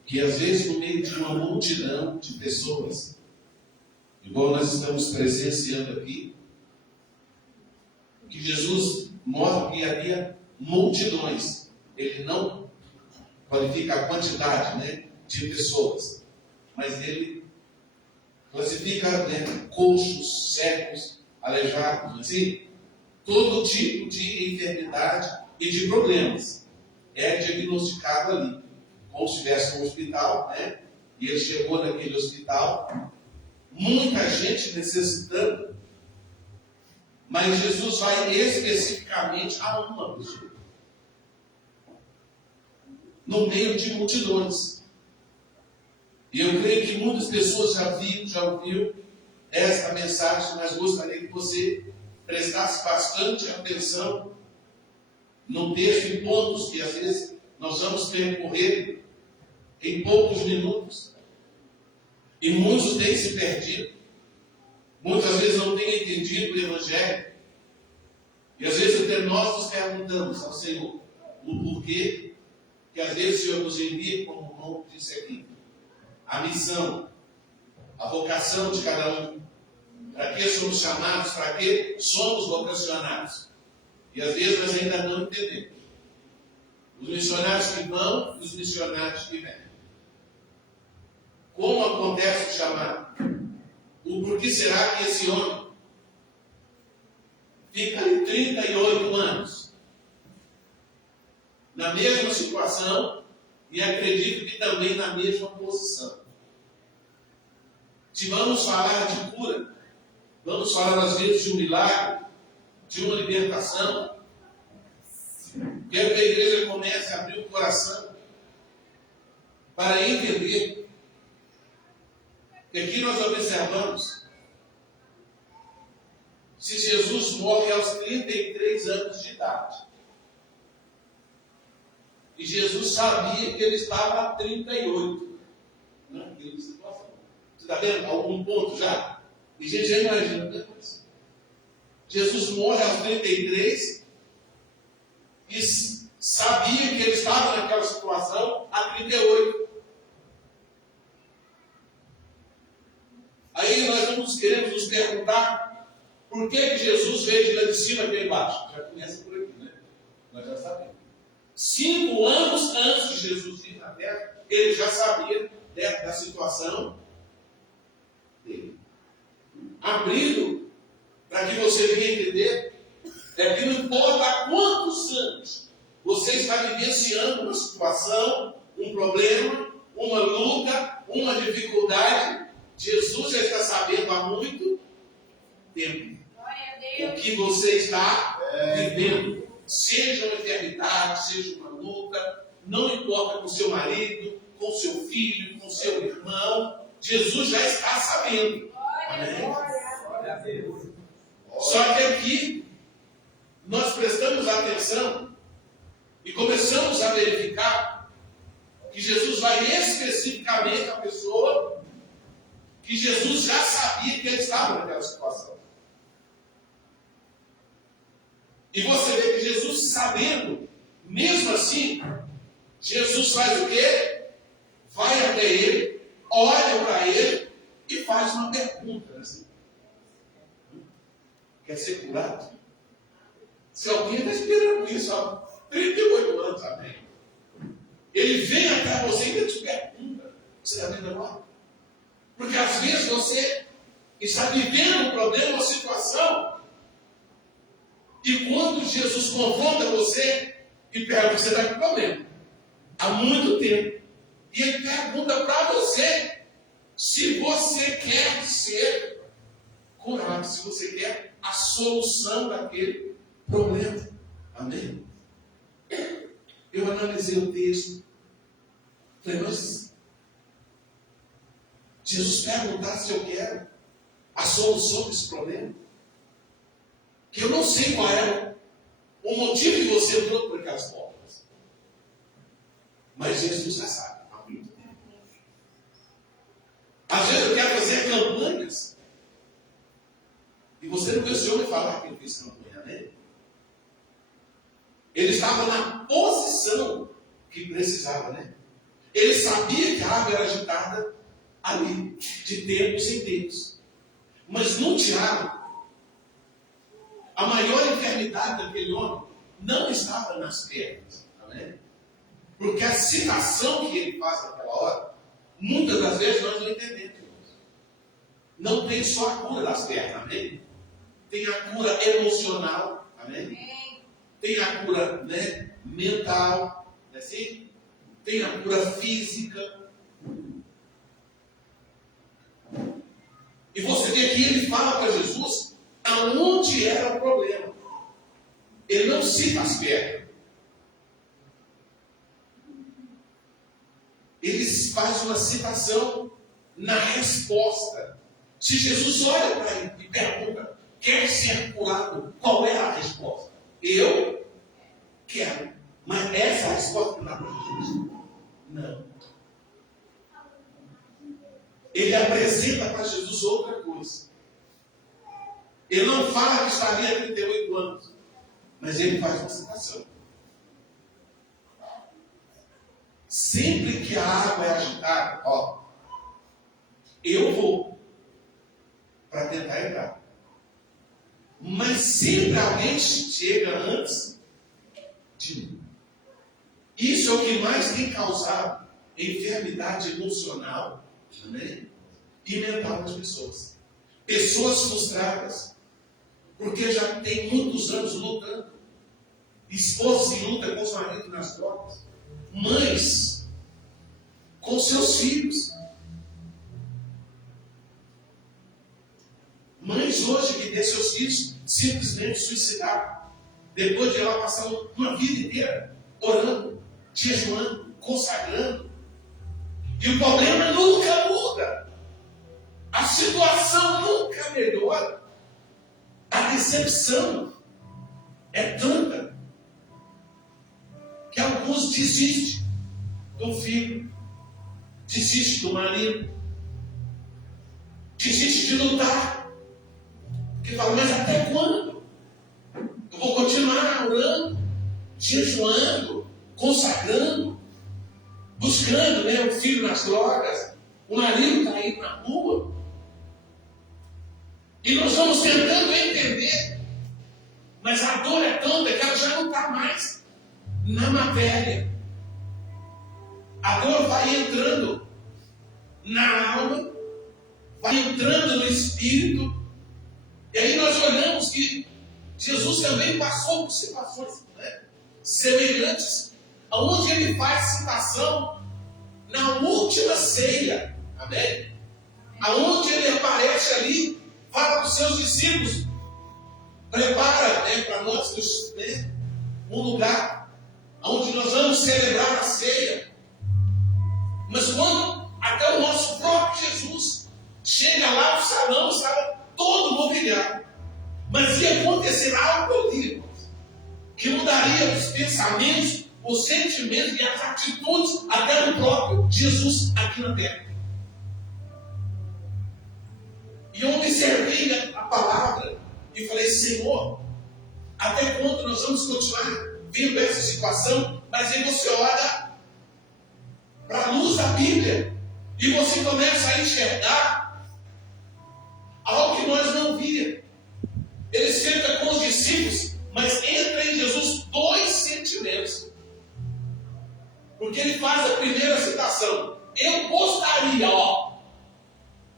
Que às vezes no meio de uma multidão de pessoas, igual nós estamos presenciando aqui, que Jesus mostra que havia multidões. Ele não qualifica a quantidade, de pessoas, mas ele classifica coxos, cegos, aleijados, assim, todo tipo de enfermidade e de problemas. é diagnosticado ali, como se estivesse no hospital, né? E ele chegou naquele hospital, muita gente necessitando, mas Jesus vai especificamente a uma pessoa, no meio de multidões. E eu creio que muitas pessoas já ouviram esta mensagem, mas gostaria que você prestasse bastante atenção no texto, em pontos que às vezes nós vamos percorrer em poucos minutos. E muitos têm se perdido. Muitas vezes não têm entendido o Evangelho. E às vezes até nós nos perguntamos ao Senhor o porquê, que às vezes o Senhor nos envia, como o irmão disse aqui, a missão, a vocação de cada um. Para que somos chamados, para que somos vocacionados. E às vezes nós ainda não entendemos. Os missionários que vão e os missionários que vêm. Como acontece o chamado? O porquê será que esse homem fica ali 38 anos na mesma situação e acredito que também na mesma posição? Se vamos falar de cura, vamos falar às vezes de um milagre, de uma libertação, quero que a igreja comece a abrir o coração para entender que aqui nós observamos se Jesus morre aos 33 anos de idade. E Jesus sabia que ele estava a 38. Naquela situação. Você está vendo algum ponto já? E a gente já imagina depois. Jesus morre aos 33 e sabia que ele estava naquela situação a 38. Aí nós queremos nos perguntar por que Jesus veio de lá de cima para embaixo. Já começa por aqui, né? Nós já sabemos. 5 anos antes de Jesus vir na terra, ele já sabia da situação dele. Abrindo, para que você venha entender, é que não importa há quantos anos você está vivenciando uma situação, um problema, uma luta, uma dificuldade, Jesus já está sabendo há muito tempo o que você está vivendo. Seja uma enfermidade, seja uma luta, não importa com seu marido, com seu filho, com seu irmão, Jesus já está sabendo. Amém? Só que aqui nós prestamos atenção e começamos a verificar que Jesus vai especificamente à pessoa que Jesus já sabia que ele estava naquela situação. E você vê que Jesus, sabendo, mesmo assim, Jesus faz o quê? Vai até ele, olha para ele e faz uma pergunta assim. Quer ser curado? Se alguém está esperando isso há 38 anos, amém? Ele vem até você e ele te pergunta: você está vendo agora? Porque às vezes você está vivendo um problema, uma situação, e quando Jesus confronta você e pergunta: você está com problema há muito tempo, e ele pergunta para você se você quer ser curado, se você quer a solução daquele problema. Amém? Eu analisei o texto, falei: mas Jesus perguntar se eu quero a solução desse problema, que eu não sei qual é o motivo que você entrou por aquelas portas, mas Jesus já sabe há muito tempo. Às vezes eu quero fazer campanhas e você não pensou em falar que ele fez campanha, né? Ele estava na posição que precisava, né? Ele sabia que a água era agitada ali, de tempos em tempos. Mas no Tiago, a maior enfermidade daquele homem não estava nas pernas, né? Porque a citação que ele faz naquela hora, muitas das vezes nós não entendemos. Não tem só a cura das pernas, amém? Tem a cura emocional, amém? Tem a cura, né, mental, é assim? Tem a cura física. E você vê que ele fala para Jesus aonde era o problema. Ele não cita as pedras. Ele faz uma citação na resposta. Se Jesus olha para ele e pergunta, quer ser curado? Qual é a resposta? Eu quero. Mas essa é a resposta que dá para Jesus? Não. Ele apresenta para Jesus outra coisa. Ele não fala que estaria há 38 anos, mas ele faz uma citação. Sempre que a água é agitada, ó, eu vou para tentar entrar. Mas sempre alguém chega antes de mim. Isso é o que mais tem causado enfermidade emocional, né, e mental das pessoas. Pessoas frustradas, porque já tem muitos anos lutando. Esposas que lutam com os maridos nas drogas. Mães com seus filhos. Mães hoje que têm seus filhos simplesmente suicidados. Depois de ela passar uma vida inteira orando, jejuando, consagrando. E o problema nunca muda. A situação nunca melhora. A decepção é tanta que alguns desistem do filho, desistem do marido, desistem de lutar. Porque falam, mas até quando? Eu vou continuar orando, jejuando, consagrando, buscando, né, o filho nas drogas, o marido está aí na rua. E nós vamos tentando entender, mas a dor é tanta que ela já não está mais na matéria. A dor vai entrando na alma, vai entrando no espírito, e aí nós olhamos que Jesus também passou por situações, né, semelhantes, onde ele faz citação na última ceia, amém? Aonde ele aparece ali, fala para os seus discípulos, prepara, né, para nós, né, um lugar onde nós vamos celebrar a ceia. Mas quando até o nosso próprio Jesus chega lá, o salão estava todo mobiliado. Mas ia acontecer algo ali, irmãos, que mudaria os pensamentos, os sentimentos e as atitudes até do próprio Jesus aqui na terra. E eu observei a palavra e falei, Senhor, até quando nós vamos continuar vendo essa situação? Mas aí você olha para a luz da Bíblia e você começa a enxergar algo que nós não víamos. Ele senta com os discípulos, mas entra em Jesus dois sentimentos. Porque ele faz a primeira citação. Eu gostaria,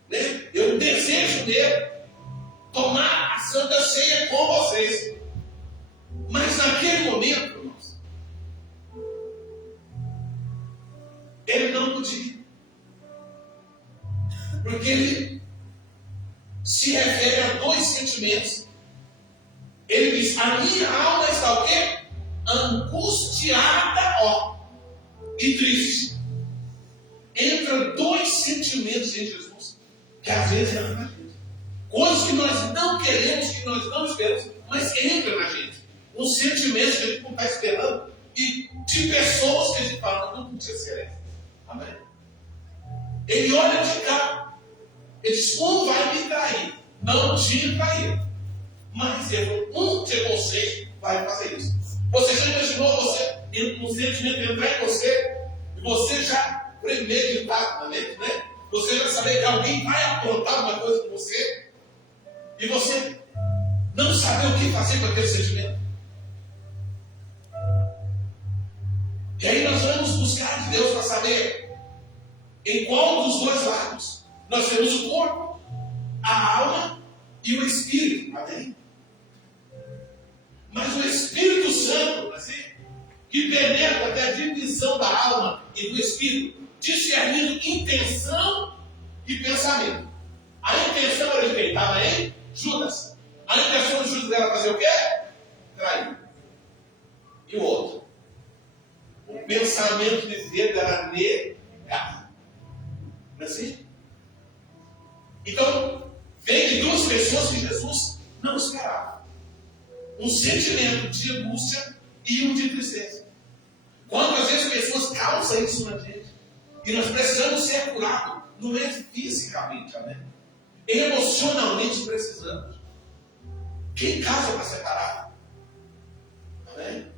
né? Eu desejo tomar a Santa Ceia com vocês. Mas naquele momento, irmãos, ele não podia. Porque ele se refere a dois sentimentos. Ele diz, a minha alma está o quê? Angustiada, e triste. Entra dois sentimentos em Jesus, que às vezes entra na gente. Coisas que nós não queremos, que nós não esperamos, mas entra na gente. Um sentimento que a gente não está esperando, e de pessoas que a gente fala, não podia ser essa. Amém? Ele olha de cá, ele diz, um vai me trair. Não tinha traído. Mas um de vocês vai fazer isso. Você já imaginou você, um sentimento entrar em você, e você já premeditado na mente, né? Você já saber que alguém vai aprontar uma coisa com você, e você não saber o que fazer com aquele sentimento. E aí nós vamos buscar de Deus para saber em qual dos dois lados nós temos o corpo, a alma e o espírito. Amém? Mas o Espírito Santo, assim, que penetra até a divisão da alma e do espírito, discernindo intenção e pensamento. A intenção era de quem? Estava em Judas. A intenção de Judas era fazer o quê? Trair. E o outro? O pensamento de Pedro era negar. Não é assim? Então, vem de duas pessoas que Jesus não esperava. Um sentimento de angústia e um de tristeza. Quantas vezes pessoas causam isso na gente? E nós precisamos ser curados, não é fisicamente, amém? Emocionalmente precisamos. Quem casa para separar? Amém?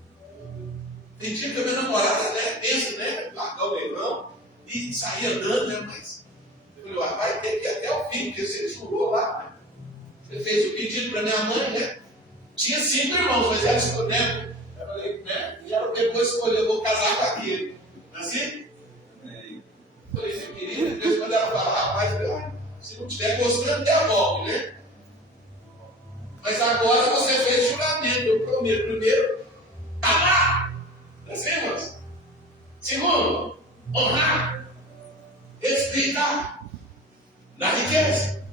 Tem dia que a minha namorada pensa, largar o leilão e sair andando, mas eu falei, vai ter que ir até o fim, porque você jurou lá, Você fez o pedido para minha mãe, Tinha 5 irmãos, mas ela escolheu, Eu falei, E ela depois escolheu, vou casar com aquele. Não é assim? Eu falei, seu querido, depois quando ela fala, rapaz, se não estiver gostando, até a volta, Mas agora você fez juramento, eu prometo. Primeiro, amar. Não é assim, irmãos? Segundo, honrar. Respeitar. Na riqueza,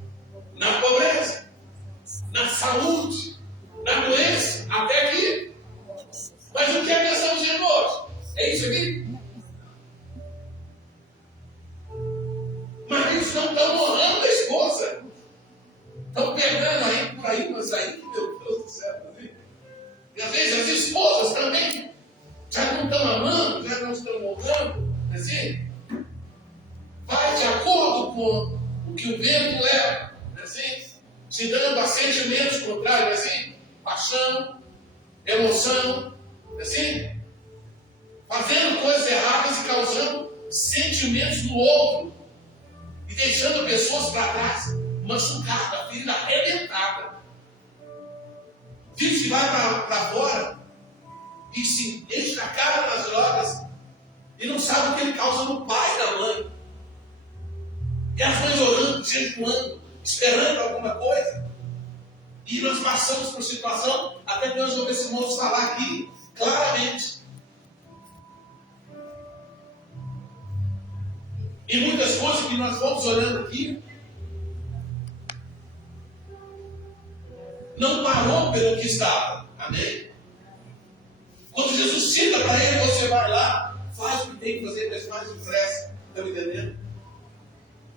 na pobreza, na saúde, na doença, até aqui. Mas o que é que nós estamos vendo hoje? É isso aqui? Maridos não estão honrando a esposa. Estão pegando aí por aí, mas aí, meu Deus do céu. E às vezes as esposas também já não estão amando, já não estão honrando. Assim, vai de acordo com o que o vento leva. Assim, se dando a sentimentos contrários, assim, paixão, emoção, assim, fazendo coisas erradas e causando sentimentos no outro e deixando pessoas para trás, machucada, ferida arrebentada. Diz que vai para fora e se enche a cara nas drogas e não sabe o que ele causa no pai e na mãe. E as mães orando, jejuando, esperando alguma coisa. E nós passamos por situação, até que nós ouvimos esse irmão falar aqui claramente. E muitas coisas que nós vamos olhando aqui, não parou pelo que estava. Amém? Quando Jesus cita para ele, você vai lá, faz o que tem que fazer, mas faz depressa. Está me entendendo?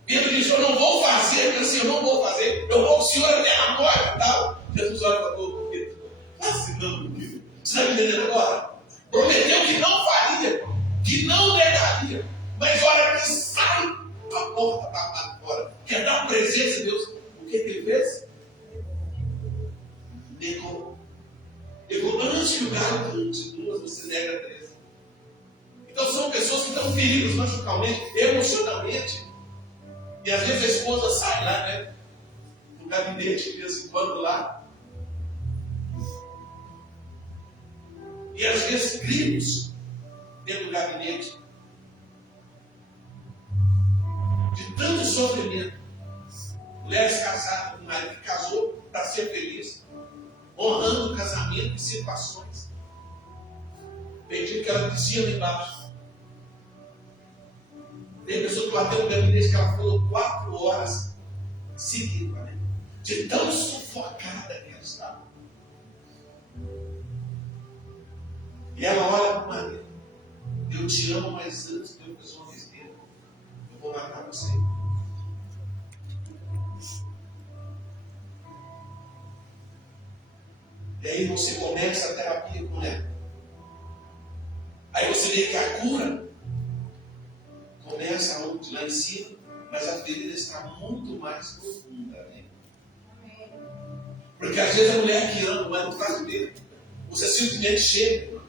Pedro disse, eu não vou fazer, assim, eu não vou fazer, eu vou com o Senhor até a morte e tal. Jesus olha para o Pedro, assim não, Pedro. Você está me entendendo agora? Prometeu que não faria, que não negaria, mas olha que sai a porta para fora, quer dar presença de Deus. O que ele fez? Negou. Negou antes que o galo cante 2, você nega 3. Então são pessoas que estão feridas machucalmente, emocionalmente. E às vezes a esposa sai lá, do gabinete, de vez em quando lá. E às vezes gritos dentro do gabinete. De tanto sofrimento. Mulheres casadas com um marido que casou para ser feliz. Honrando o casamento em situações. Tem gente que ela dizia lá embaixo. Tem pessoa que bateu no gabinete que ela falou 4 horas seguidas, de tão sufocada que ela estava. E ela olha para o marido, eu te amo, mas antes de eu fazer uma besteira, eu vou matar você. E aí você começa a terapia com ela. Aí você vê que a cura começa onde? Lá em cima, mas a ferida está muito mais profunda. Né? Porque às vezes a mulher que ama, mas não faz bem. Você simplesmente chega,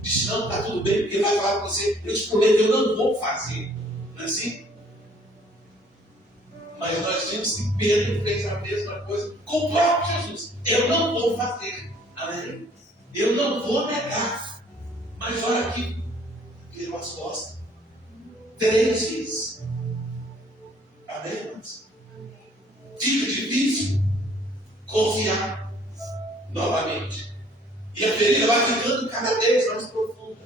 diz, não, está tudo bem, porque ele vai falar com você, eu te prometo, eu não vou fazer. Não é assim? Mas nós vimos que Pedro fez a mesma coisa com o próprio Jesus. Eu não vou fazer. Amém? Eu não vou negar. Mas olha aqui, virou as costas. 3 vezes. Amém, irmãos? Fica difícil confiar novamente. E a ferida vai ficando cada vez mais profunda.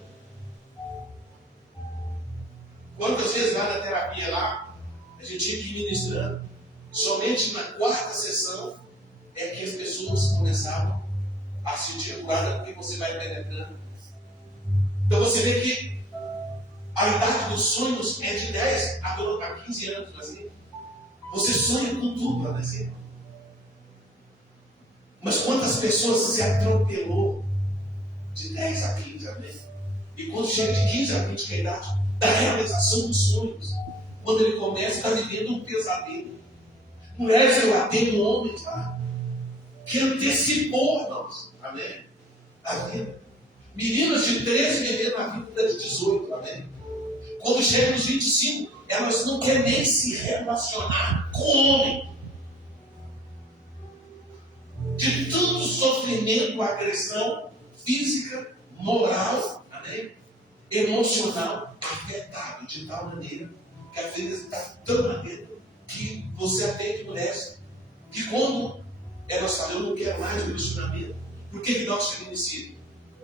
Quantas vezes lá na terapia lá, a gente tinha que ir ministrando. Somente na quarta sessão é que as pessoas começavam a sentir curada, porque você vai penetrando. Então você vê que a idade dos sonhos é de 10 a 15 anos, assim. Você sonha com tudo, assim. Mas quantas pessoas se atropelou de 10 a 15, amém? E quando chega de 15 a 20, que é a idade da realização dos sonhos, quando ele começa a estar vivendo um pesadelo. Mulheres, eu atendo homens lá, que antecipou, irmãos, amém? A vida. Meninas de 13 viveram a vida de 18, amém? Quando chega nos 25, elas não querem nem se relacionar com o homem. De tanto sofrimento, agressão física, moral, amém? Emocional, afetado de tal maneira que a vida está tão maneira que você atende mulheres que quando elas falam, eu não quero mais relacionamento, por que nós queremos inicio?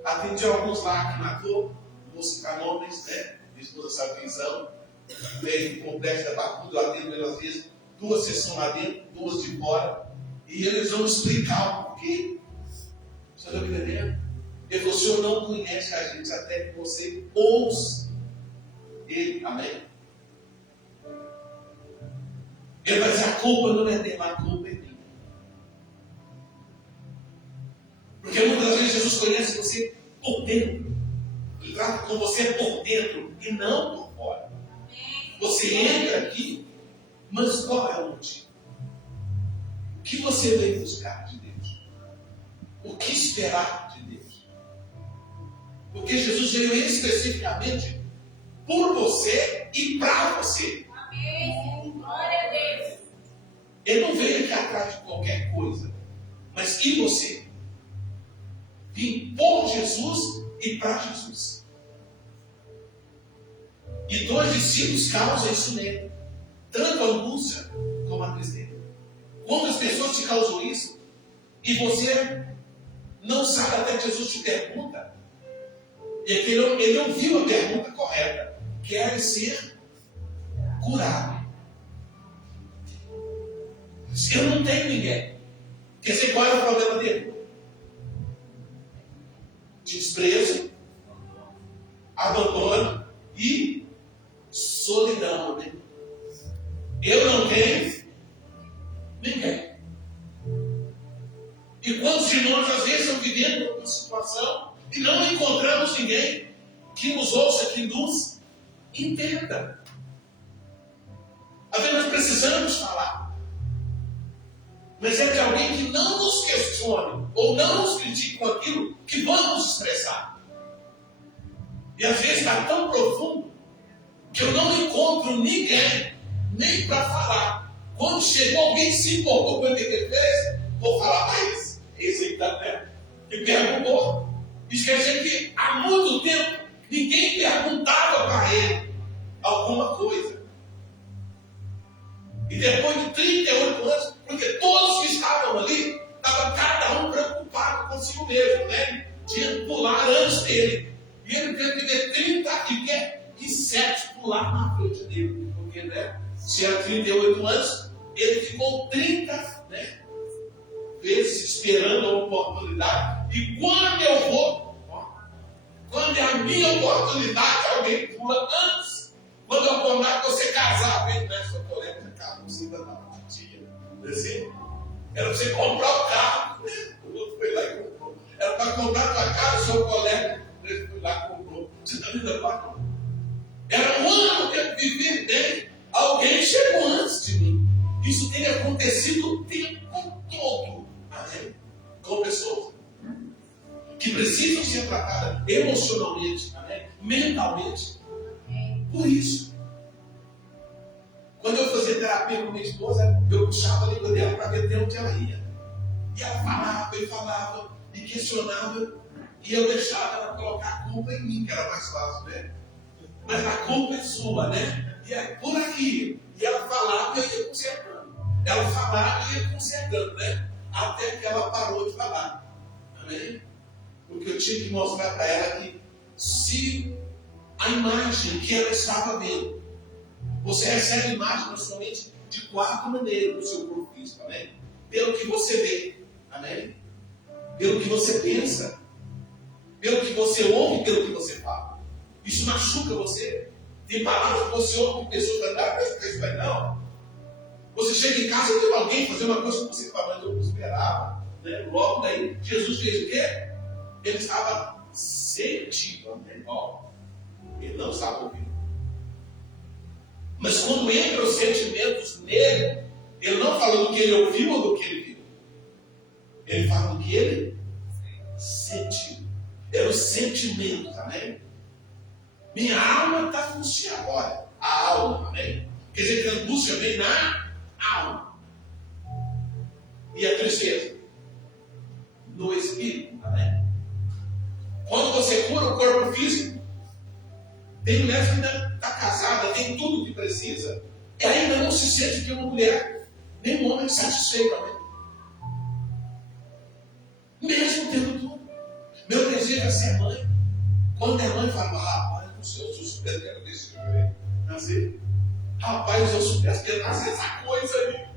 Atendi alguns lá que matou, não vou citar nomes, né? Minha esposa sabe quem são, veio do complexo da Papuda, eu atendo pelas vezes, 2 sessões lá dentro, 2 de fora, e eles vão explicar o porquê. Você está me entendendo? Ele falou, o senhor não conhece a gente até que você ouça ele, amém? Ele vai dizer, a culpa não é dele, a culpa é minha. Porque muitas vezes Jesus conhece você por dentro. Ele trata com você por dentro e não por fora. Você entra aqui, mas qual é o motivo? O que você veio buscar de Deus? O que esperar de Deus? Porque Jesus veio especificamente por você e para você. Amém. Glória a Deus. Ele não veio aqui atrás de qualquer coisa. Mas e você? Vim por Jesus e para Jesus. E 2 discípulos causam isso nele. Tanto a angústia como a tristeza. Quando as pessoas te causam isso, e você não sabe até que Jesus te pergunta, é que ele ouviu a pergunta correta. Quer ser curado. Eu não tenho ninguém. Quer dizer, qual é o problema dele? Desprezo, abandono e solidão. Né? Eu não tenho ninguém. E quantos de nós, às vezes, estamos vivendo uma situação e não encontramos ninguém que nos ouça, que nos entenda. Às vezes nós precisamos falar. Mas é de alguém que não nos questione ou não nos critique com aquilo que vamos expressar. E às vezes está tão profundo que eu não encontro ninguém nem para falar. Quando chegou alguém se importou com o que ele fez, vou falar mais. Esse aí está perto. E perguntou. Isso quer dizer que há muito tempo ninguém perguntava para ele alguma coisa. E depois de 38 anos, porque todos que estavam ali, estavam cada um preocupado consigo mesmo, né? Tinha que pular antes dele. E ele teve que ter 37 pular na frente dele. Porque, né? Se era 38 anos, ele ficou 30, né? Vezes esperando a oportunidade. E quando eu vou, quando é a minha oportunidade, alguém pula antes. Quando é a oportunidade de você casar, vem, né? Sua colega já casou, você ainda não tinha. Assim, era para você comprar o carro, né? O outro foi lá e comprou. Era para comprar a tua casa, seu colega, ele foi lá e comprou. Você está me dando para comprar. Era um ano que eu vivi bem. Alguém chegou antes de mim. Isso tem acontecido o tempo todo. Amém? Com pessoas que precisam ser tratadas emocionalmente, amém? Mentalmente. Por isso. Quando eu fazia terapia com minha esposa, eu puxava a língua dela para ver até onde ela ia. E ela falava, e questionava, e eu deixava ela colocar a culpa em mim, que era mais fácil, né? Mas a culpa é sua, né? E é por aqui. E ela falava e eu ia consertando. Ela falava e eu ia consertando, né? Até que ela parou de falar. Amém? Porque eu tinha que mostrar para ela que se a imagem que ela estava vendo Você recebe imagem na sua mente de 4 maneiras no seu corpo físico, amém? Pelo que você vê, amém? Pelo que você pensa, pelo que você ouve, pelo que você fala. Isso machuca você. Tem palavras que você ouve com pessoas que não. Você chega em casa e tem alguém fazer uma coisa que você fala, mas eu não esperava. Né? Logo daí, Jesus fez o quê? Ele estava sentindo, amém? Ele não estava ouvindo. Mas quando entra os sentimentos nele, ele não fala do que ele ouviu ou do que ele viu. Ele fala do que ele sentiu. É o sentimento, amém? Minha alma está angustiada. Olha, a alma, amém? Quer dizer que a angústia vem na alma. E a tristeza? No espírito, amém? Quando você cura o corpo físico, tem mulher que ainda está casada, tem tudo que precisa, e ainda não se sente que uma mulher, nem um homem satisfeito, amém? Mesmo tendo tudo. Meu desejo é ser mãe. Quando minha mãe fala, rapaz, não sei, eu soubesse que era desse jeito. Nascer. Rapaz, eu soubesse que era nascer essa coisa aí.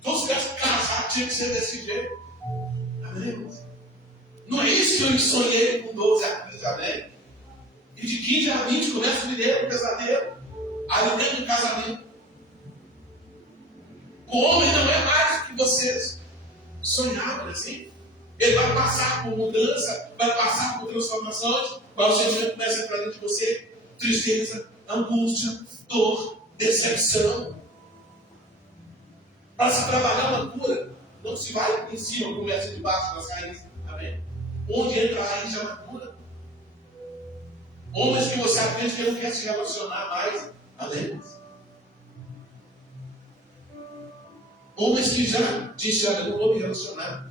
Então, se tivesse casar, tinha que ser desse jeito. Amém? Não é isso que eu sonhei com 12 a 15, amém? E de 15 a 20 começa a viver um pesadelo. Ali dentro do casamento. O homem não é mais o que vocês sonhavam, assim. Ele vai passar por mudança, vai passar por transformações, mas o sentimento começa a entrar dentro de você. Tristeza, angústia, dor, decepção. Para se trabalhar uma cura, não se vai em cima, começa de baixo das raízes. Amém? Onde entra a raiz é uma cura. Homens que você aprende que não quer se relacionar mais. Amém? Homens que já dizem, olha, eu não vou me relacionar.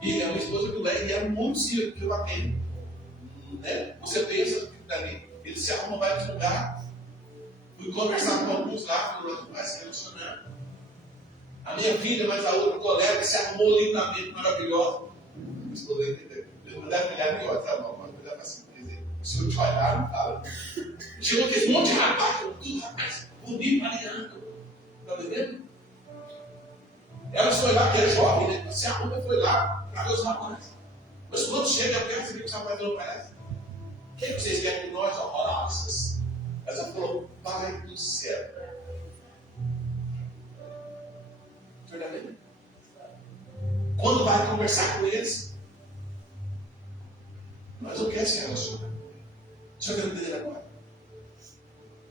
E a minha esposa do Léo, e é muito simples que eu atendo. Né? Você pensa que dali, ele se arruma vários lugares. Fui conversar com alguns lá, que não vai se relacionar. A minha filha, mas a outra colega, se arrumou lindamente, maravilhosa. Minha esposa entendeu. Eu não deve olhar melhor, tá bom? Mas olhar assim, quer dizer, se eu te olhar, não fala. Chegou aquele monte de rapaz, tudo rapaz, bonito, aliando. Está entendendo? Ela foi lá, que é jovem, né? Se arruma e foi lá para ver os rapazes. Mas quando chega perto, você vê que os rapazes não aparecem. O que vocês querem com nós, horrorosas? Mas ela falou, Pai do céu. Verdadeiro? Quando vai conversar com eles, nós não queremos se relacionar. Deixa eu entender agora.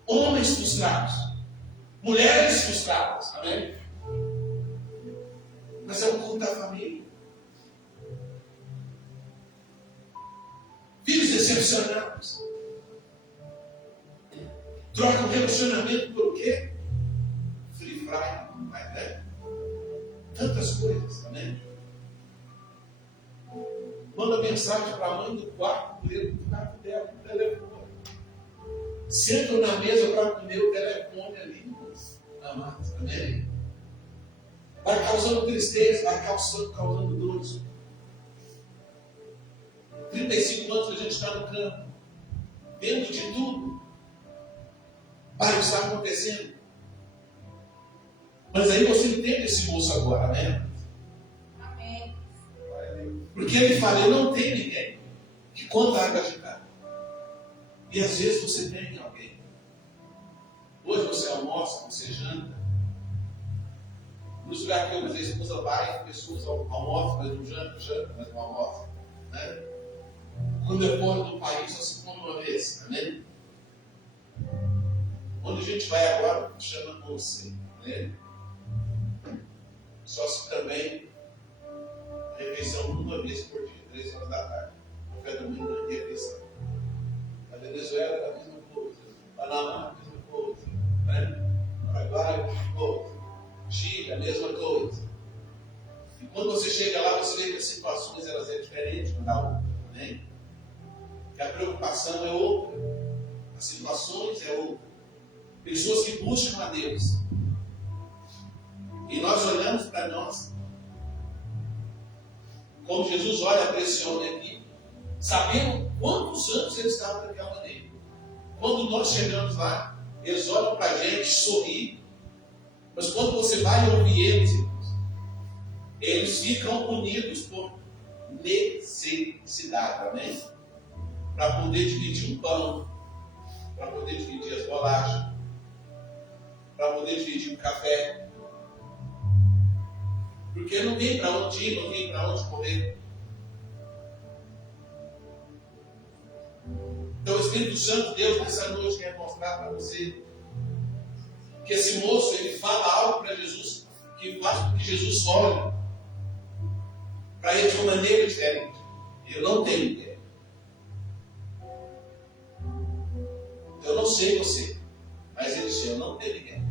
Homens frustrados, mulheres frustradas, amém? Mas é o culto da família. Filhos decepcionados. Troca o relacionamento por quê? Free fry, né? Tantas coisas, amém? Manda mensagem para a mãe do quarto, do quarto dela, no telefone. Sentam na mesa para comer o telefone ali, amados, amém? Vai causando tristeza, vai causando dores. 35 anos que a gente está no campo, vendo de tudo. Para o que está acontecendo. Mas aí você entende esse moço agora, né? Amém. Porque ele fala, eu não tenho ninguém que conta água agitada. E às vezes você tem alguém. Hoje você almoça, você janta. Nos lugares que eu, mas a esposa vai, pessoas almoçam, mas não janta, mas não almoçam. Né? Quando é fora do país, só se come uma vez. Amém? Onde a gente vai agora, chama você. Né? Só se também refeição uma vez por dia, 3 horas da tarde. Café da manhã e refeição. Na Venezuela é a mesma coisa. Panamá, a mesma coisa. Né? Paraguai, a mesma coisa. Chile, a mesma coisa. E quando você chega lá, você vê que as situações elas é diferente uma da outra. Né? Que a preocupação é outra. As situações é outra. Pessoas que buscam a Deus. E nós olhamos para nós. Como Jesus olha para esse homem aqui, sabendo quantos anos ele estava daquela maneira. Quando nós chegamos lá, eles olham para a gente, sorriem, mas quando você vai ouvir eles, eles ficam unidos por necessidade, amém? Para poder dividir um pão, para poder dividir as bolachas, para poder dividir um café. Porque não tem para onde ir, não tem para onde correr. Então o Espírito Santo de Deus nessa noite quer mostrar para você que esse moço, ele fala algo para Jesus que faz com que Jesus olhe para ele de uma maneira diferente. Eu não tenho ideia. Eu não sei você, mas ele disse, eu não tenho ideia.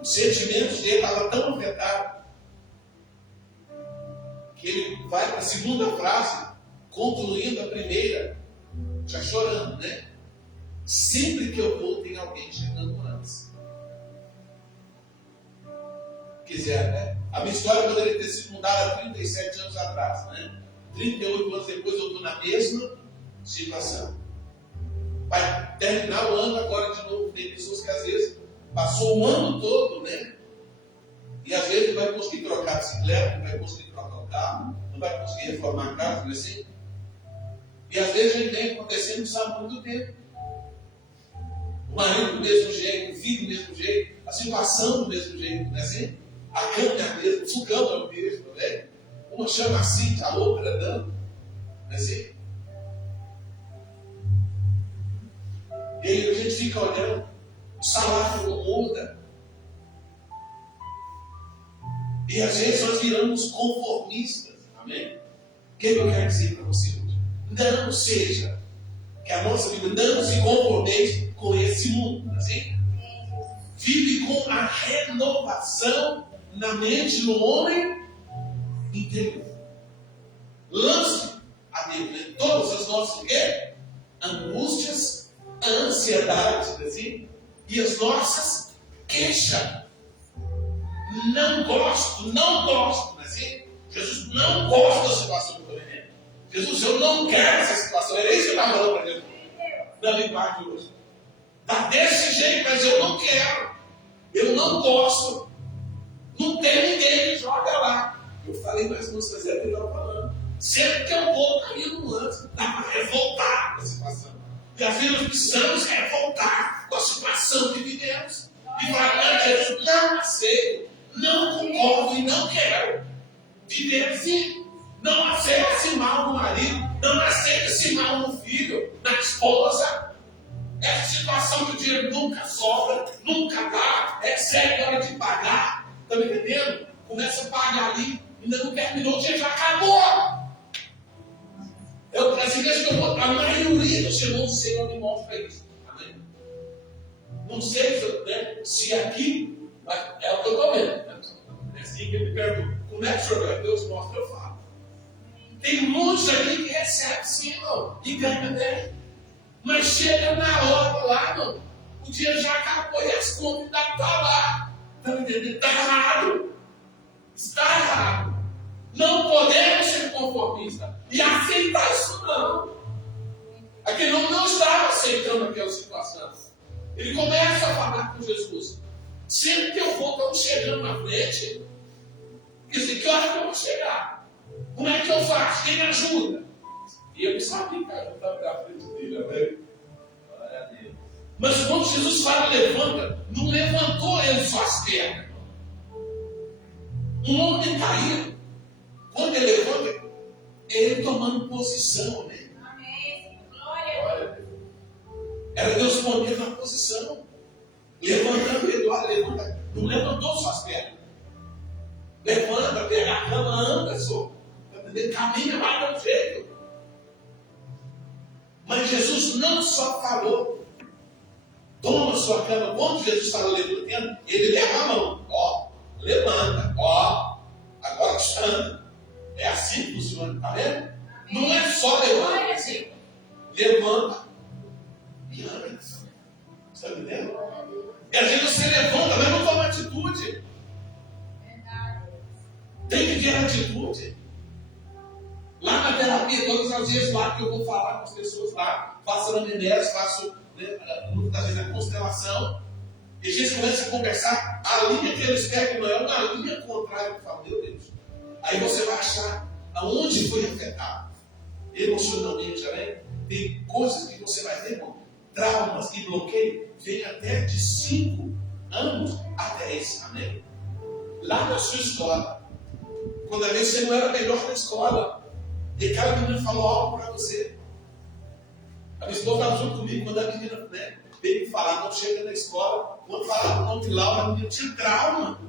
Os sentimentos dele estavam tão afetados que ele vai para a segunda frase, concluindo a primeira, já chorando, né? Sempre que eu vou, tem alguém chegando antes. Quer dizer, né? A minha história poderia ter sido mudada há 37 anos atrás, né? 38 anos depois eu estou na mesma situação. Vai terminar o ano agora de novo. Tem pessoas que às vezes passou o ano todo, né? E às vezes não vai conseguir trocar a bicicleta, não vai conseguir trocar o carro, não vai conseguir reformar a casa, não é assim? E às vezes a gente vem acontecendo, não sabe muito tempo. O marido do mesmo jeito, o filho do mesmo jeito, a situação do mesmo jeito, não é assim? A cama é a mesma, o fogão é o mesmo, né? Uma chama assim, a outra dando, não é assim? E aí a gente fica olhando, o salário não muda. E às vezes nós viramos conformistas, amém? O que eu quero dizer para você hoje? Não seja que a nossa vida não se conformeis com esse mundo, assim? Vive com a renovação na mente do homem interior. Lance a Deus, né? Todas as nossas angústias, ansiedades, assim, e as nossas queixas. Não gosto, assim? Jesus não gosta da situação que eu estou vivendo. Jesus, eu não quero essa situação. Era isso que eu estava falando para Jesus. Na linguagem de hoje. Está desse jeito, mas eu não quero. Eu não gosto. Não tem ninguém que joga lá. Eu falei nas músicas que ele estava falando. Sempre que eu vou, caminho antes, dá para revoltar com a situação. E às vezes nós precisamos revoltar com a situação que vivemos. E falar, Jesus, não aceito, não concordo e não quero viver assim. Não aceita esse mal no marido, não aceita esse mal no filho, na esposa. Essa situação que o dinheiro nunca sobra, nunca dá, recebe a hora de pagar, está me entendendo? Começa a pagar ali, ainda não terminou, o dinheiro já acabou. As igrejas que eu vou, a maioria dos irmãos do Senhor me mostra isso. Amém? Não sei se aqui, é o que eu estou vendo. É assim que eu me pergunto, como é que o senhor Deus mostra, eu falo. Tem muitos ali que recebem sim, irmão, e ganha bem. Mas chega na hora lá, irmão, o dinheiro já acabou e as contas ainda estão lá. Está entendendo? Está errado. Está errado. Não podemos ser conformistas e aceitar isso não. Aquele homem não estava aceitando aquela situação. Ele começa a falar com Jesus. Sempre que eu vou, estamos chegando na frente. Quer dizer, que hora que eu vou chegar? Como é que eu faço? Quem me ajuda? E eu não sabia que eu estava na frente dele, amém? Glória a Deus. Mas quando Jesus fala levanta, não levantou ele só as pernas. Um homem caído. Quando ele levanta, ele tomando posição, né? Amém. Glória a Deus. Era Deus pondo na posição. Levantando ele, levanta. Não levantou só as pernas. Levanta, pega a cama, anda só. Caminha, vai dar um jeito. Mas Jesus não só falou, toma sua cama. Quando Jesus falou levantando, ele leva a mão. Ó, levanta. Ó, agora anda. É assim que funciona, está vendo? Não é só levanta, assim. Levanta e anda. Está entendendo? E às vezes você levanta, mas não toma atitude. Tem que ter atitude. Lá na terapia, todas as vezes lá que eu vou falar com as pessoas lá, faço anamnese, faço, muitas vezes, a constelação, e a gente começa a conversar, a linha que eles pegam não é uma linha contrária que fala, meu Deus. Aí você vai achar aonde foi afetado, emocionalmente, né? Tem coisas que você vai ver, irmão, traumas e bloqueio, vem até de 5 anos a 10, amém? Lá na sua escola, quando às vezes você não era melhor na escola, e aquela menina falou algo para você. A minha esposa estava junto comigo quando a menina veio me falar, não chega na escola, quando falava o nome de Laura, a menina tinha trauma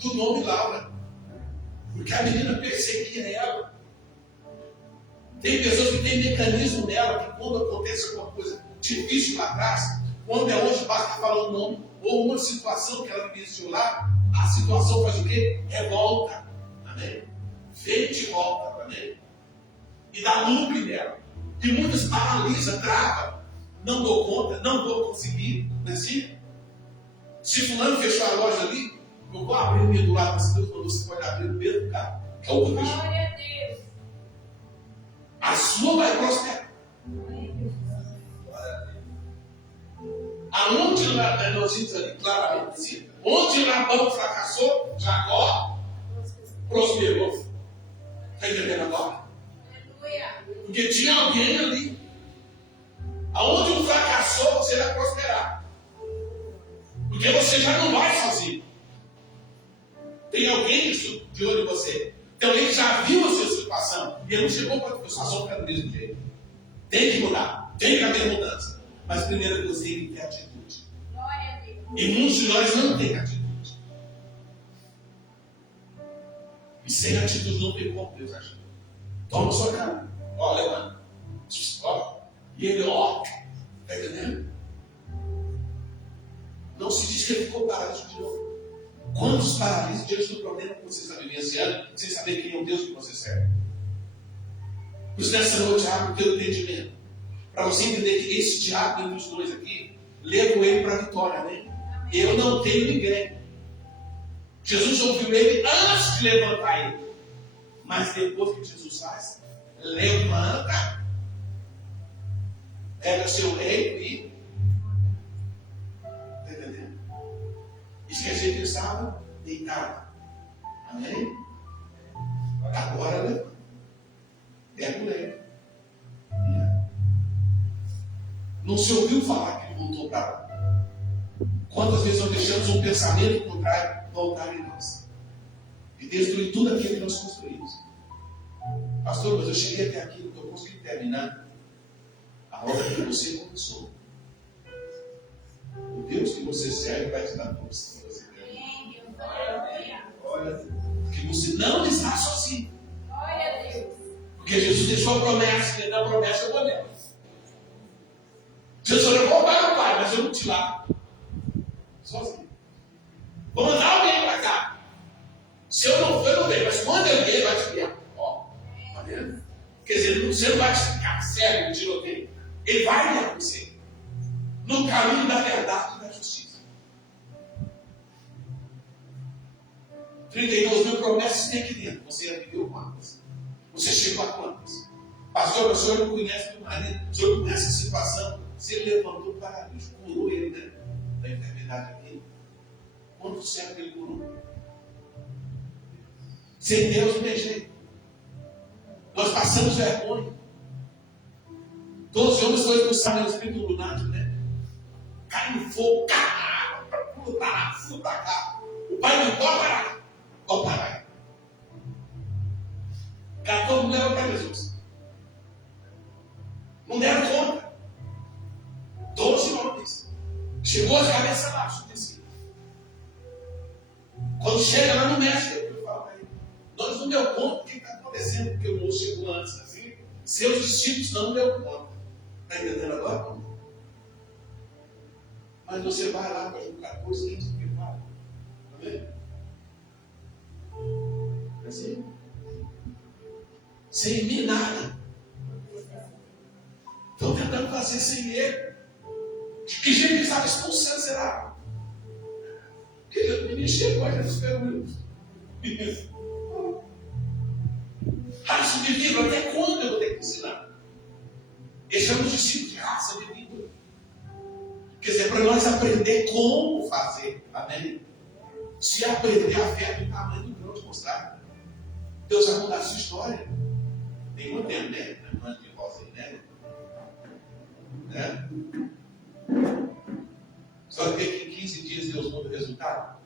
do nome Laura. Porque a menina perseguia ela. Tem pessoas que têm mecanismo nela, que quando acontece alguma coisa difícil lá atrás, quando é hoje, basta falar o nome, ou uma situação que ela vivenciou lá, a situação faz o quê? Revolta. Amém? Vem de volta, amém? E dá loop nela. E muitas paralisam, travam. Não dou conta, não vou conseguir. Não é assim? Se fulano fechou a loja ali, eu vou abrir o meu do lado, mas Deus mandou, você pode abrir o mesmo carro. Que é o que eu fecho. Glória a Deus. A sua vai prosperar. Aonde lá, nós vimos ali claramente assim, onde Labão fracassou, Jacó prosperou. Está entendendo agora? Aleluia. Porque tinha alguém ali. Aonde um fracassou, você vai prosperar. Porque você já não vai sozinho. Tem alguém de olho em você. Tem alguém que já viu a sua situação. E ele não chegou para a situação que era do mesmo jeito. Tem que mudar. Tem que haver mudança. Mas primeiro você tem que ter atitude. Glória a Deus. E muitos de nós não têm atitude. E sem atitude não tem como Deus agir. Toma sua cara. Ó, levanta. Ó. E ele, ó. Está entendendo? Não se diz que ele ficou paralítico de novo. Quantos paralisam diante do problema que você está vivenciando, sem saber quem é o Deus que você serve? Por isso, nessa noite, abre o teu entendimento. Para você entender que esse diabo entre os dois aqui, levou ele para a vitória, né? Eu não tenho ninguém. Jesus ouviu ele antes de levantar ele. Mas depois que Jesus faz, levanta, pega seu rei e... Está entendendo? Isso quer dizer que ele estava deitado. Amém? Agora levanta. Pega o rei. Não se ouviu falar que ele voltou para lá. Quantas vezes nós deixamos um pensamento contrário voltar em nós e destruir tudo aquilo que nós construímos? Pastor, mas eu cheguei até aquilo que eu consegui terminar a obra que você começou. O Deus que você serve vai te dar força. Porque você não está sozinho. Glória a Deus. Porque Jesus deixou a promessa, e da promessa eu vou nela. Jesus levou para o Pai, mas eu não te largo. Sozinho. Vou mandar alguém para cá. Se eu não for, eu não venho. Mas quando eu vier, vai te guiar. Ó, tá vendo? Quer dizer, você não vai ficar cego no tiroteio. Ele vai guiar você no caminho da verdade e da justiça. 32 mil promessas tem aqui dentro. Você já viveu quantas? Você chegou a quantas? Pastor, o senhor não conhece meu marido, o senhor conhece a situação. Você levantou para Deus, curou ele, né? Da enfermidade aqui. Quanto certo ele curou? Sem Deus não tem jeito. Nós passamos vergonha. 12 homens foram expulsados no espírito lunático, né? Cai no fogo, pula para lá, pula para cá. O pai não pode parar. Pode parar. Todo mundo leva para Jesus. Não deram conta. 12 homens. Chegou as cabeças abaixo de si. Quando chega lá no mestre, ele fala para ele: nós não deu conta do que está acontecendo, porque o moço chegou antes assim. Seus discípulos não deu conta. Está entendendo agora? Mas você vai lá para julgar coisas que ninguém fala. Está vendo? É assim? Sem mim nada. Estão tentando fazer sem ele. De que jeito ele estava expulsando, será? Porque o menino chegou, Jesus perguntou. Raça de víbora, até quando eu vou ter que ensinar? Deixamos discípulos de raça de víbora. Quer dizer, para nós aprender como fazer. Amém? Se aprender a fé do tamanho do grão de mostarda, Deus vai mudar a sua história. Tem um tempo, né? Antes de rosa aí, né? Sabe que em 15 dias Deus muda o resultado?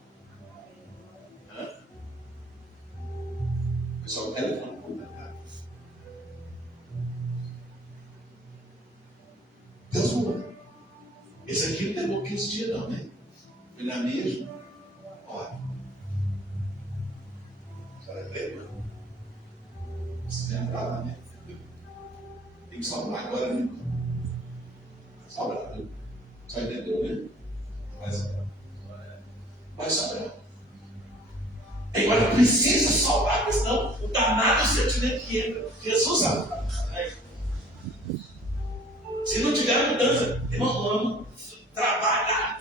O pessoal do telefone conta. Deus muda. Esse aqui não levou 15 dias não, né? Foi na mesma. Olha. A senhora crê, mano? Você tem lá, né? Tem que sobrar agora, né? Sobrar, né? Só entendeu, né? Vai sobrar. Vai sobrar. Agora precisa sobrar, porque senão o danado sentimento que entra. Jesus sabe. Se não tiver mudança, irmão, vamos trabalhar.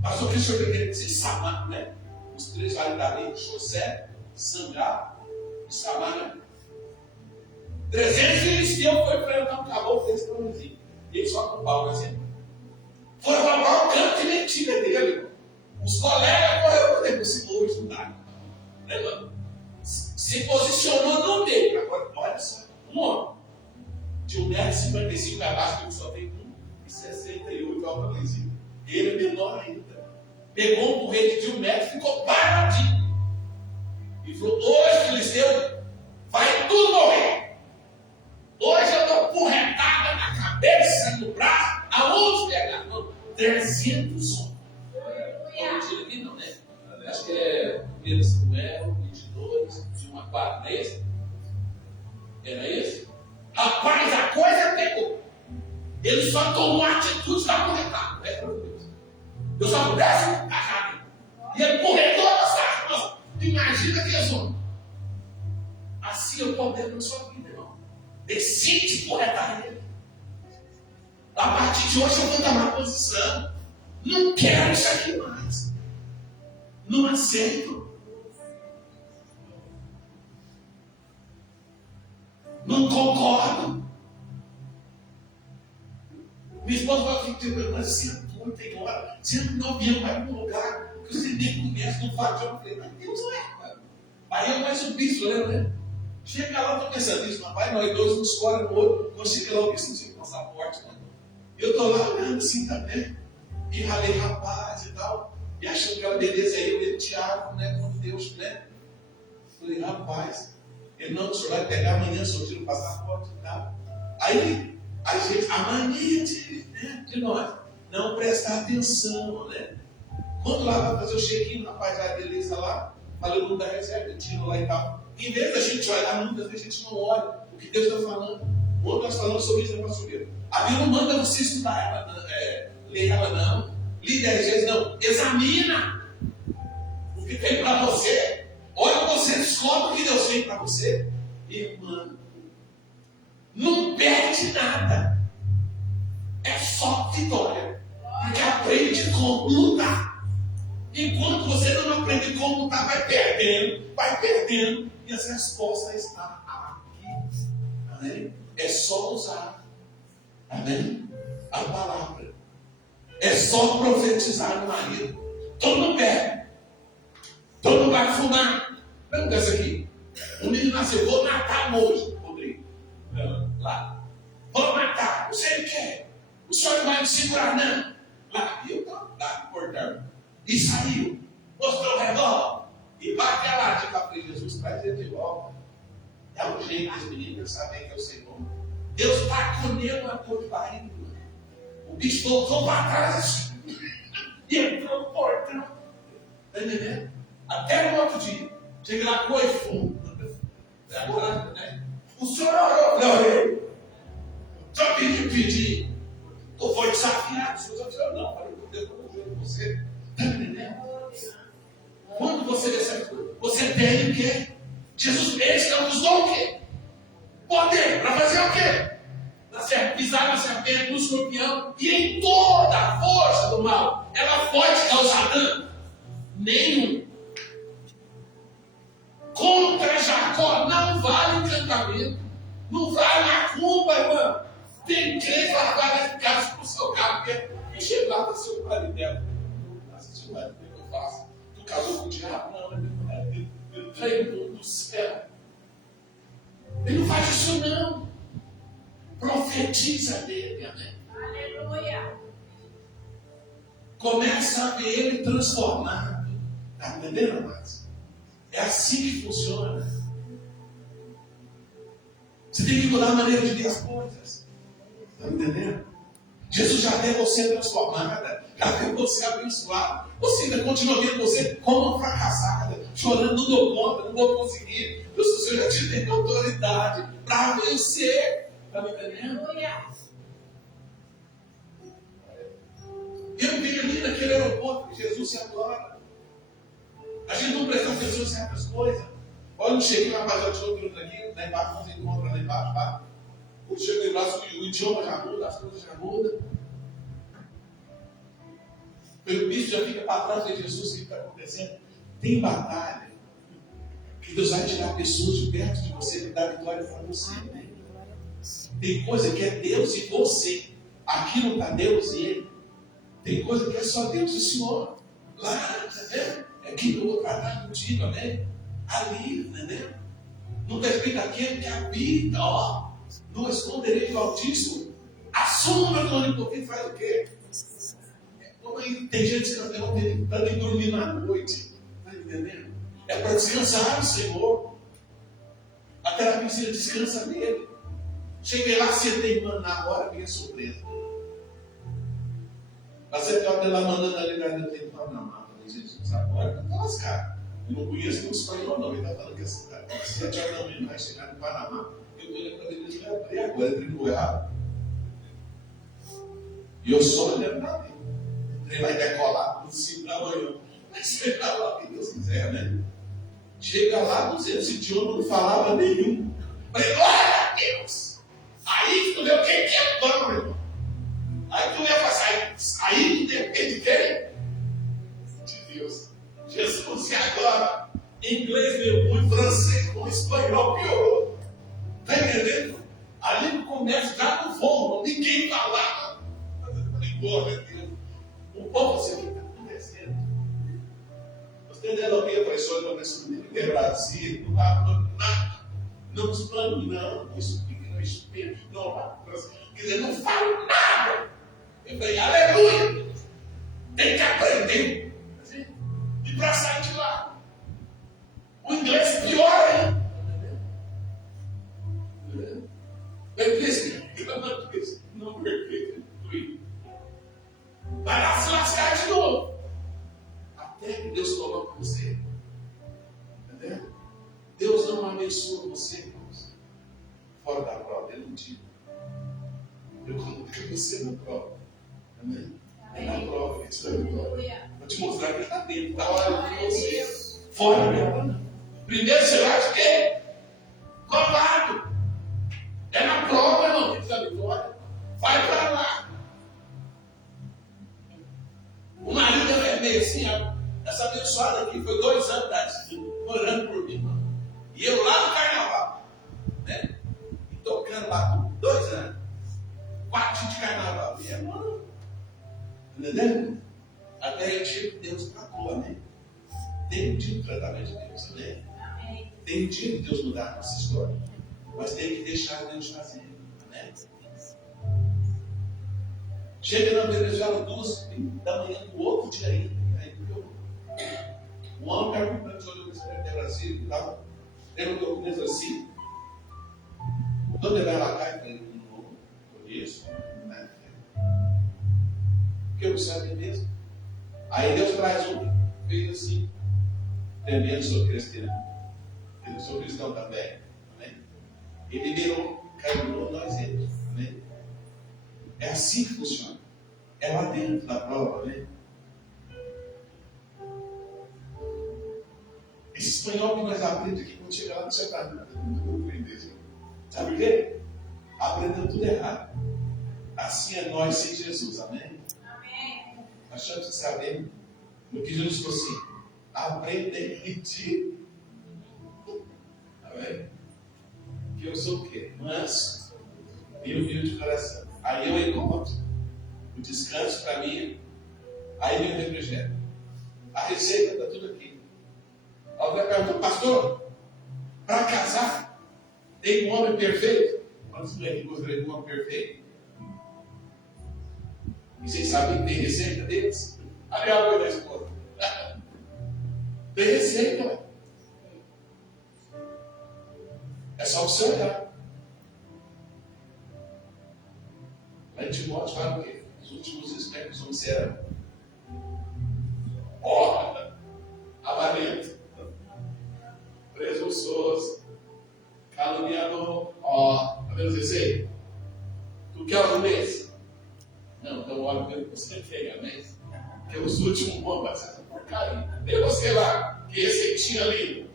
Mas o que o senhor quer dizer? Samar, né? Os 3 vales da lei, José, Sangar e Samar, né? 300 filisteus foi enfrentar um caboclo desse tamanhozinho. Ele só com o pau, assim. Foi roubar o canto de mentira dele. Os colegas correram para dentro, se for estudar. Se posicionou no meio. Agora, olha só, um homem de 1,55 m abaixo, que só tem 1,68 m alto. Ele é menor ainda. Pegou um porrete de 1 metro e ficou paradinho. E falou: hoje, Filisteu, vai tudo morrer. Hoje eu dou porretada na cabeça, no braço, aonde pegar? 300 homens. Não tira aqui não, né? Acho que é 1 Samuel 22, de 1 a 4, não é esse? Era esse? Rapaz, a coisa pegou. Ele só tomou a atitude da porretada. Eu só pudesse agarrar. E ele porretou as armas. Imagina que é homem. Assim eu poder na sua vida, irmão. Decide porretar ele. A partir de hoje eu vou tomar posição. Não quero isso aqui mais. Não aceito. Não concordo. Minha esposa vai ficar, mas sentou, tem hora. Senta no avião, vai para um lugar que você nem conhece, não fala. Eu falei, mas Deus não é, cara. Aí é mais um bispo, né? Chega lá, eu estou pensando nisso, rapaz, nós dois, um escolhe no outro. Quando chega lá, o bispo não tinha passaporte, né? Eu estou lá olhando assim também. E ralei rapaz e tal. E achando que era beleza aí, eu e o Tiago, né? Com Deus, né? Falei, rapaz, ele não, o senhor vai pegar amanhã, o senhor tira o passaporte e tal. Aí, a gente, a mania de nós não prestar atenção, né? Quando lá vai fazer o check-in, rapaz, vai beleza lá, falando no da reserva, tiro lá e tal. Em vez da gente olhar, muitas vezes a gente não olha o que Deus está falando. Quando nós falamos sobre isso, nós subir. A Bíblia não manda você estudar ela, ler ela não. Li 10 vezes, não. Examina o que tem para você. Olha, você descobre o que Deus tem para você. Irmã, não perde nada. É só vitória. Porque aprende como lutar. Enquanto você não aprende como lutar, vai perdendo. E as respostas estão aqui. Amém? É só usar. Amém? A palavra. É só profetizar no marido. Todo mundo bebe. Todo mundo vai fumar. Vamos dessa aqui. O menino nasceu, vou matar hoje, Rodrigo. Lá. Vou matar. Você quer? O senhor não vai me segurar, não. Lá. E eu estava lá, cortando. E saiu. Mostrou o revólver. E bate a lá. Tipo, para Jesus, traz ele de volta. É um jeito dos meninos saberem que é o Senhor. Deus está com ele na cor de barriga. O bicho voltou para trás assim. E entrou no portão. Está entendendo? Até no outro dia. Chega lá, coifou. Agora, né? O senhor orou. Não, orei. Só pedir. Ou foi desafiado. O senhor disse, não, falei, Deus, eu vou ver você. Está entendendo? Quando você recebe coisa, você tem o quê? Jesus, esse não nos dá o quê? Poder. Para fazer o quê? Pisar na serpente, no escorpião e em toda a força do mal. Ela pode causar dano? Nenhum. contra Jacó não vale encantamento, não vale macumba, irmão. Tem crente lá vai ficar expulsão o cara, porque chega lá para ser o marido dela. Nossa, o marido que eu faço? Tu casou com o diabo? Não, eu treino do céu. Ele não faz isso, não. Profetiza dele, amém? Aleluia. Começa a ver ele transformado. Está entendendo, amados? É assim que funciona. Você tem que mudar a maneira de ver as coisas. Está entendendo? Jesus já vê você transformada, já vê você abençoada. Você ainda continua vendo você como uma fracassada, chorando, não dou conta, não vou conseguir. O Senhor já te deu autoridade para vencer. Está me entendendo? Aleluia. Eu vi ali naquele aeroporto que Jesus se adora. A gente não presta atenção em certas coisas. Olha, eu cheguei na rapaziada de outro aqui, lá embaixo, nós encontramos lá embaixo, tá? Eu chego lá, o idioma já muda, as coisas já mudam. O bicho já fica para trás de Jesus, o que está acontecendo? Tem batalha que Deus vai tirar pessoas de perto de você e dar vitória para você. Né? Tem coisa que é Deus e você. Aqui não está Deus e Ele. Tem coisa que é só Deus e o Senhor. Lá, entendeu? É que eu vou tratar contigo, amém? Ali, entendeu? Não está escrito aquele que habita, ó. No esconderijo do Altíssimo. A sombra do Onipotente faz o quê? Tem gente que não tem para nem dormir na noite. Está entendendo? É para descansar no Senhor. A terapia você descansa nele. Cheguei lá, sentei, mano, na hora, minha surpresa. Mas você está lá mandando ali na minha tempo para Panamá. Falei, Jesus, agora eu estou lascado. Eu não conheço muito espanhol, não. Ele está falando que essa 7 horas da manhã vai chegar no Panamá. Eu estou olhando para ele e vai abrir agora, ele no errado. E eu só olhando para ele. Ele vai decolar no 5 da manhã. Vai chegar lá, o que Deus quiser, né? Chega lá, 200 idiomas, não falava nenhum. Falei, glória a Deus! Aí tu deu quem é dono, meu irmão? Aí tu ia passar, aí tu depende de quem? De Deus. Jesus se adora. Inglês meu ruim, francês com espanhol piorou. Está entendendo? Ali começa já no fogo, ninguém está lá. Glória a Deus. O povo assim, o que está acontecendo? Você entendeu o que eu falei? Só eu não Brasil, não está falando nada. Não nos planos, não. Isso fica no espelho, não. Quer dizer, não falo nada. Eu falei, aleluia! Tem que aprender. E para sair de lá, o inglês piora, hein? Eu disse, não perfeito. Vai lá se lascar de novo. Até que Deus coloca você. Entendeu? Deus não abençoa você, irmãos, fora da prova. Ele não tira. Eu coloco você na prova. Amém? É na prova que você vai vitória. Vou te mostrar que ele está dentro. Está lá com você. Fora dela. Primeiro você vai de quê? Combate. É na prova, irmão, que você vai vitória. Vai para lá. O marido é meio assim, ó. Essa abençoada aqui foi 2 anos orando por mim, irmão. E eu lá no carnaval, né? E tocando lá por 2 anos. 4 de carnaval. E irmão, entendeu? Até eu tive Deus tratou, amém? Tem um dia de tratamento de Deus, amém? Tem um dia de Deus mudar a nossa história. Mas tem que deixar Deus fazer, amém? Chega na Venezuela 2 da manhã do outro dia aí o homem perguntando se olhou para o Brasil e tal. Tem um documento assim. Onde vai lá cá? Eu falei, não conheço. Né? Porque eu não sabia mesmo. Aí Deus traz um, fez assim, tremendo, sou cristão. Eu sou cristão também. Amém? Ele virou, caiu nós dentro. Amém? É assim que funciona. É lá dentro da prova, amém? Esse espanhol que nós aprendemos aqui, quando chega lá, não sei para nada. Não aprender. Sabe por quê? Aprendeu tudo errado. Assim é nós sem Jesus, amém? Amém. Nós temos que saber o que Jesus falou assim: aprendem de que eu sou o quê? Manso e humilde de coração. Aí eu encontro o descanso para mim, aí vem o refrigério. A receita está tudo aqui. Alguém perguntou, pastor, para casar, tem um homem perfeito? Quantos mulheres gostariam de um homem perfeito? E vocês sabem que tem receita deles? Ali é a coisa da esposa. Tem receita, ué. É só você olhar. Lá em Timóteo fala o quê? Os últimos expectos vão ser avarento, presunçoso, caluniador. Tá vendo esse? Tu quer algum mês? Não, então olha pelo que você tem, amém? Porque os últimos vão fazer essa porcaria. Vê você lá, que receitinha ali.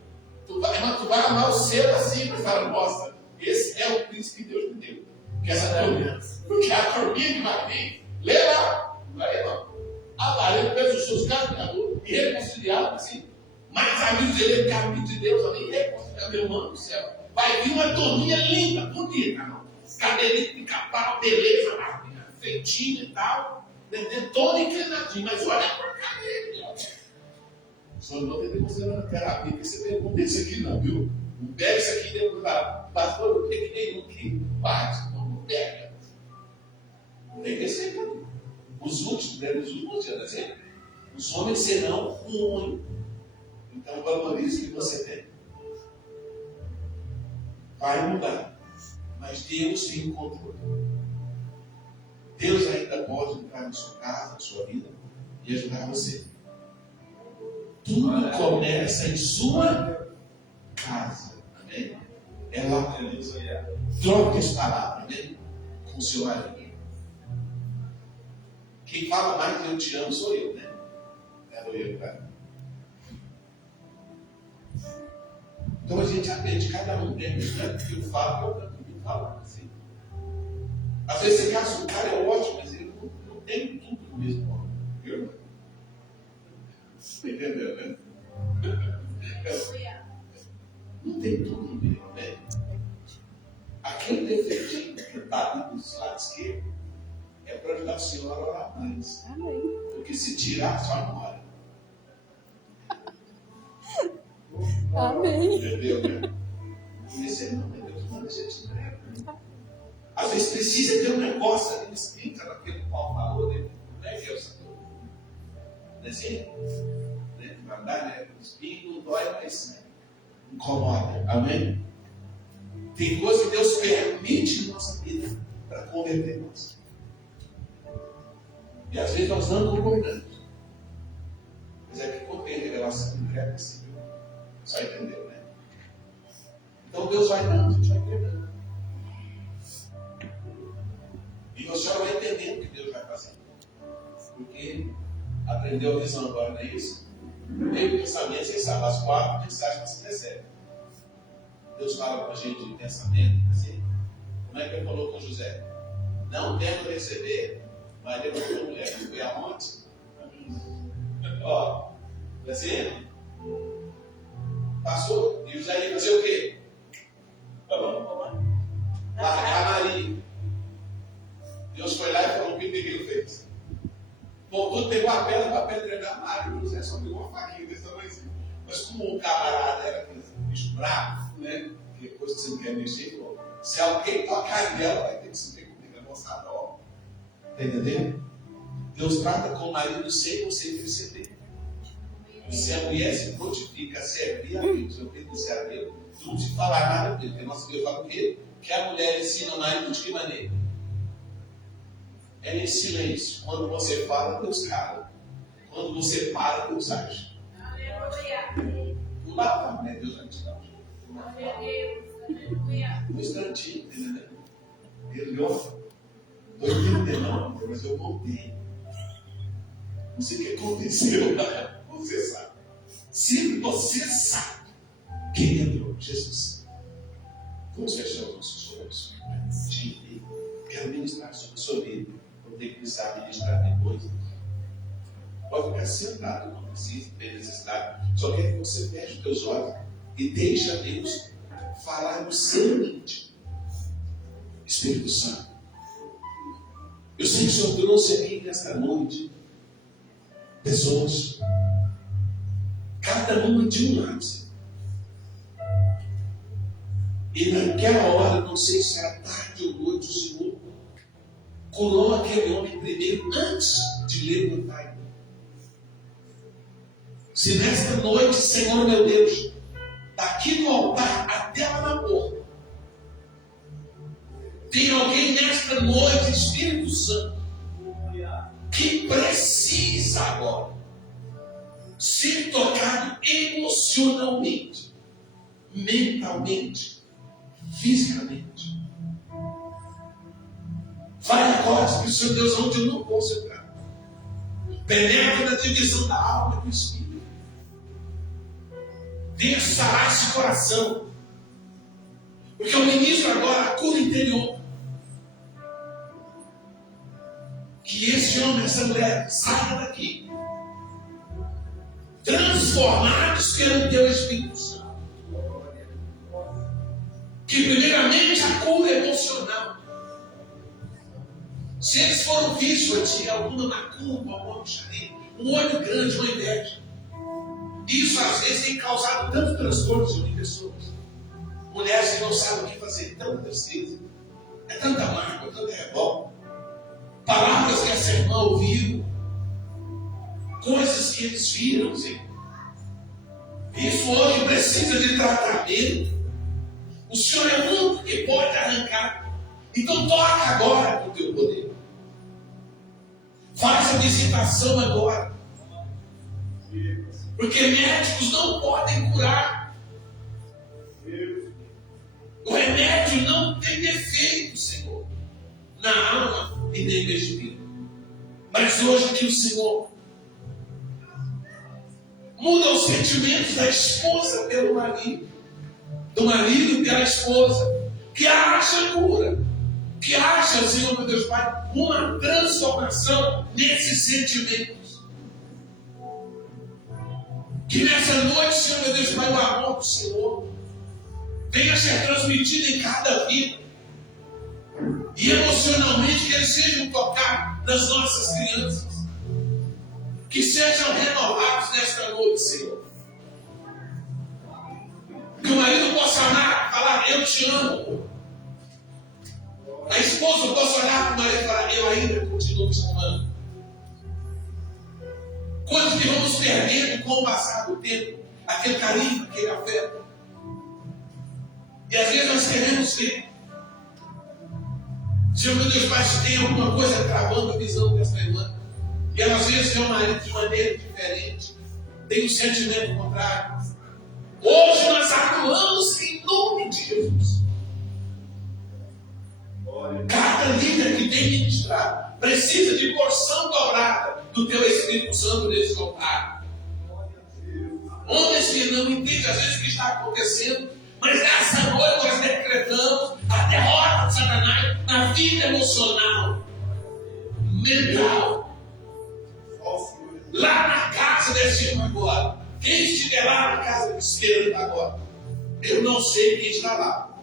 Tu vai amar o seu assim, mas fala, nossa, esse é o príncipe que Deus me deu. Porque a turminha que vai vir, lê lá, vai ler não. Avarento, presunçoso, caluniador, irreconciliável, assim. Mais amigos dele que amigos de Deus, ali, irreconciliável, meu irmão do céu. Vai vir uma turminha linda, bonita, não. Cabelinho de pica-pau, beleza, feitinha e tal, toda inclinadinha, mas olha a porcaria. Só não tem que você na terapia, porque você pergunta isso aqui não, viu? Não pega isso aqui dentro da pastor, o que tem um que bate, não pega. Não tem que ser, não. Os últimos anos, os homens serão ruins. Então valorize o que você tem. Vai mudar. Mas Deus tem o controle. Deus ainda pode entrar na sua casa, na sua vida e ajudar você. Tudo começa em sua casa. Amém? É lá que Deus vai. Troque as palavras, amém? Com o seu marido. Quem fala mais que eu te amo sou eu, né? É eu, tá? Então a gente aprende, cada um tem isso, né? Porque eu falo, eu também falo assim. Às vezes você casa, o cara é ótimo, mas ele não tem tudo no mesmo homem. Viu? Você entendeu, né? Não tem tudo no mesmo, né? Aquele defeitinho que está ali do lado esquerdo é para ajudar o Senhor a orar mais. Amém. Porque se tirar, só não ora. Amém. Entendeu, né? E esse não é Deus, manda a gente entrega. Às vezes precisa ter um negócio ali, escrita naquele qual falou, né? Não é Deus. Não é assim? Né? Mandar, né? O espinho não dói, mas incomoda. Amém? Tem coisa que Deus permite na nossa vida para converter nós. E às vezes nós não concordamos. Mas é que quando tem revelação, não é possível. Só entendeu, né? Então Deus vai dando, a gente vai entendendo. E você vai entendendo o que Deus vai fazer. Porque aprendeu a visão agora, não é isso? Meio pensamento, vocês sabem, as 4 mensagens que você recebe. Deus fala com a gente de pensamento, assim. Como é que ele falou com José? Não tendo receber, mas levantou a mulher que foi aonde? Ó, assim, passou, e José ia fazer o quê? Largar Maria. Deus foi lá e falou: o que ele fez? Bom, tudo pegou a pedra para apedrejar Maria. José só pegou uma faquinha desse tamanhozinho. Mas como o camarada era aquele bicho bravo, né? Que depois que você não quer mexer, falou: se alguém tocar nela, vai ter que se ter comigo, moçada, ó. Está entendendo? Deus trata com o marido sem você receber. Se a mulher se prontifica a servir a Deus, obedecer a Deus, tu não te falar nada dele. Porque nossa Deus fala o quê? Que a mulher ensina o marido de que maneira? É em silêncio. Quando você fala, Deus cala. Quando você para, Deus age. Aleluia. Tu lá, né? Deus vai te dar um jeito. Aleluia. Um instantinho, entendeu? Ele olha. Não entendendo, não, mas eu voltei. Não sei o que aconteceu, cara. Você sabe. Se você sabe quem entrou, Jesus. Vamos fechar os nossos olhos. Quero ministrar sobre a sua vida. Vou ter que precisar ministrar depois. Pode ficar sentado, não precisa, não tem necessidade. Só quero que você feche os teus olhos e deixa Deus falar no seu íntimo. Espírito Santo, eu sei que o Senhor trouxe aqui nesta noite pessoas, cada uma de um lado. E naquela hora, não sei se era tarde ou noite, o Senhor curou aquele homem primeiro, antes de levantar. Se nesta noite, Senhor meu Deus, daqui no altar até lá na porta, tem alguém nesta noite, Espírito Santo, que precisa agora ser tocado emocionalmente, mentalmente, fisicamente. Vai agora, Espírito Santo, Deus, onde eu não posso entrar. Penetra na divisão da alma e do espírito. Venha sarar esse coração. Porque eu ministro agora a cura interior. Que esse homem, essa mulher, saia daqui transformados pelo teu Espírito Santo. Que primeiramente a cura emocional. Se eles foram vítimas de alguma macumba, alguma bruxaria, um olho grande, uma inveja, isso às vezes tem causado tanto transtorno em pessoas. Mulheres que não sabem o que fazer, tanta tristeza, é tanta mágoa, tanta revolta. Palavras que essa irmã ouviu, coisas que eles viram, Senhor. Isso hoje precisa de tratamento. O Senhor é o único que pode arrancar. Então toca agora com o teu poder. Faz a visitação agora. Porque médicos não podem curar. O remédio não tem efeito, Senhor, na alma e nem no espírito. Mas hoje que o Senhor muda os sentimentos da esposa pelo marido, do marido pela esposa, que haja cura, que haja, Senhor meu Deus Pai, uma transformação nesses sentimentos. Que nessa noite, Senhor meu Deus Pai, o amor do Senhor venha ser transmitido em cada vida. E emocionalmente que eles sejam tocados nas nossas crianças. Que sejam renovados nesta noite, Senhor. Que o marido possa amar, falar, eu te amo. A esposa possa olhar para o marido e falar, eu ainda continuo te amando. Coisas que vamos perdendo com o passar do tempo. Aquele carinho, aquele afeto. E às vezes nós queremos ver. Senhor meu Deus Pai, se tem alguma coisa travando a visão dessa irmã, e ela às vezes vê o marido de maneira diferente, tem um sentimento contrário. Hoje nós atuamos em nome de Jesus. Cada líder que tem ministrado precisa de porção dobrada do teu Espírito Santo nesse altar. Homens que não entendem às vezes o que está acontecendo, mas nessa noite nós decretamos a derrota de Satanás na vida emocional, mental. Lá na casa desse irmão agora, quem estiver lá na casa do esperando agora, eu não sei quem está lá,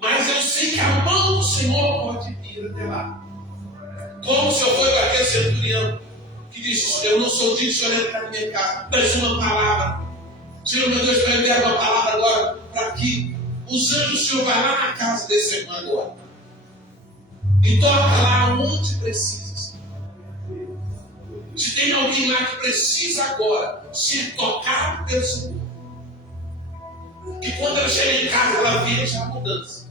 mas eu sei que a mão do Senhor pode ir até lá. Como o Senhor foi com aquele centurião que disse, eu não sou digno de o Senhor entrar na minha casa, mas uma palavra. Senhor meu Deus, vai enviar uma palavra agora para que os anjos do Senhor vá lá na casa desse irmão agora e toca lá onde precisa. Se tem alguém lá que precisa agora ser tocado pelo Senhor, que quando ela chega em casa ela veja a mudança,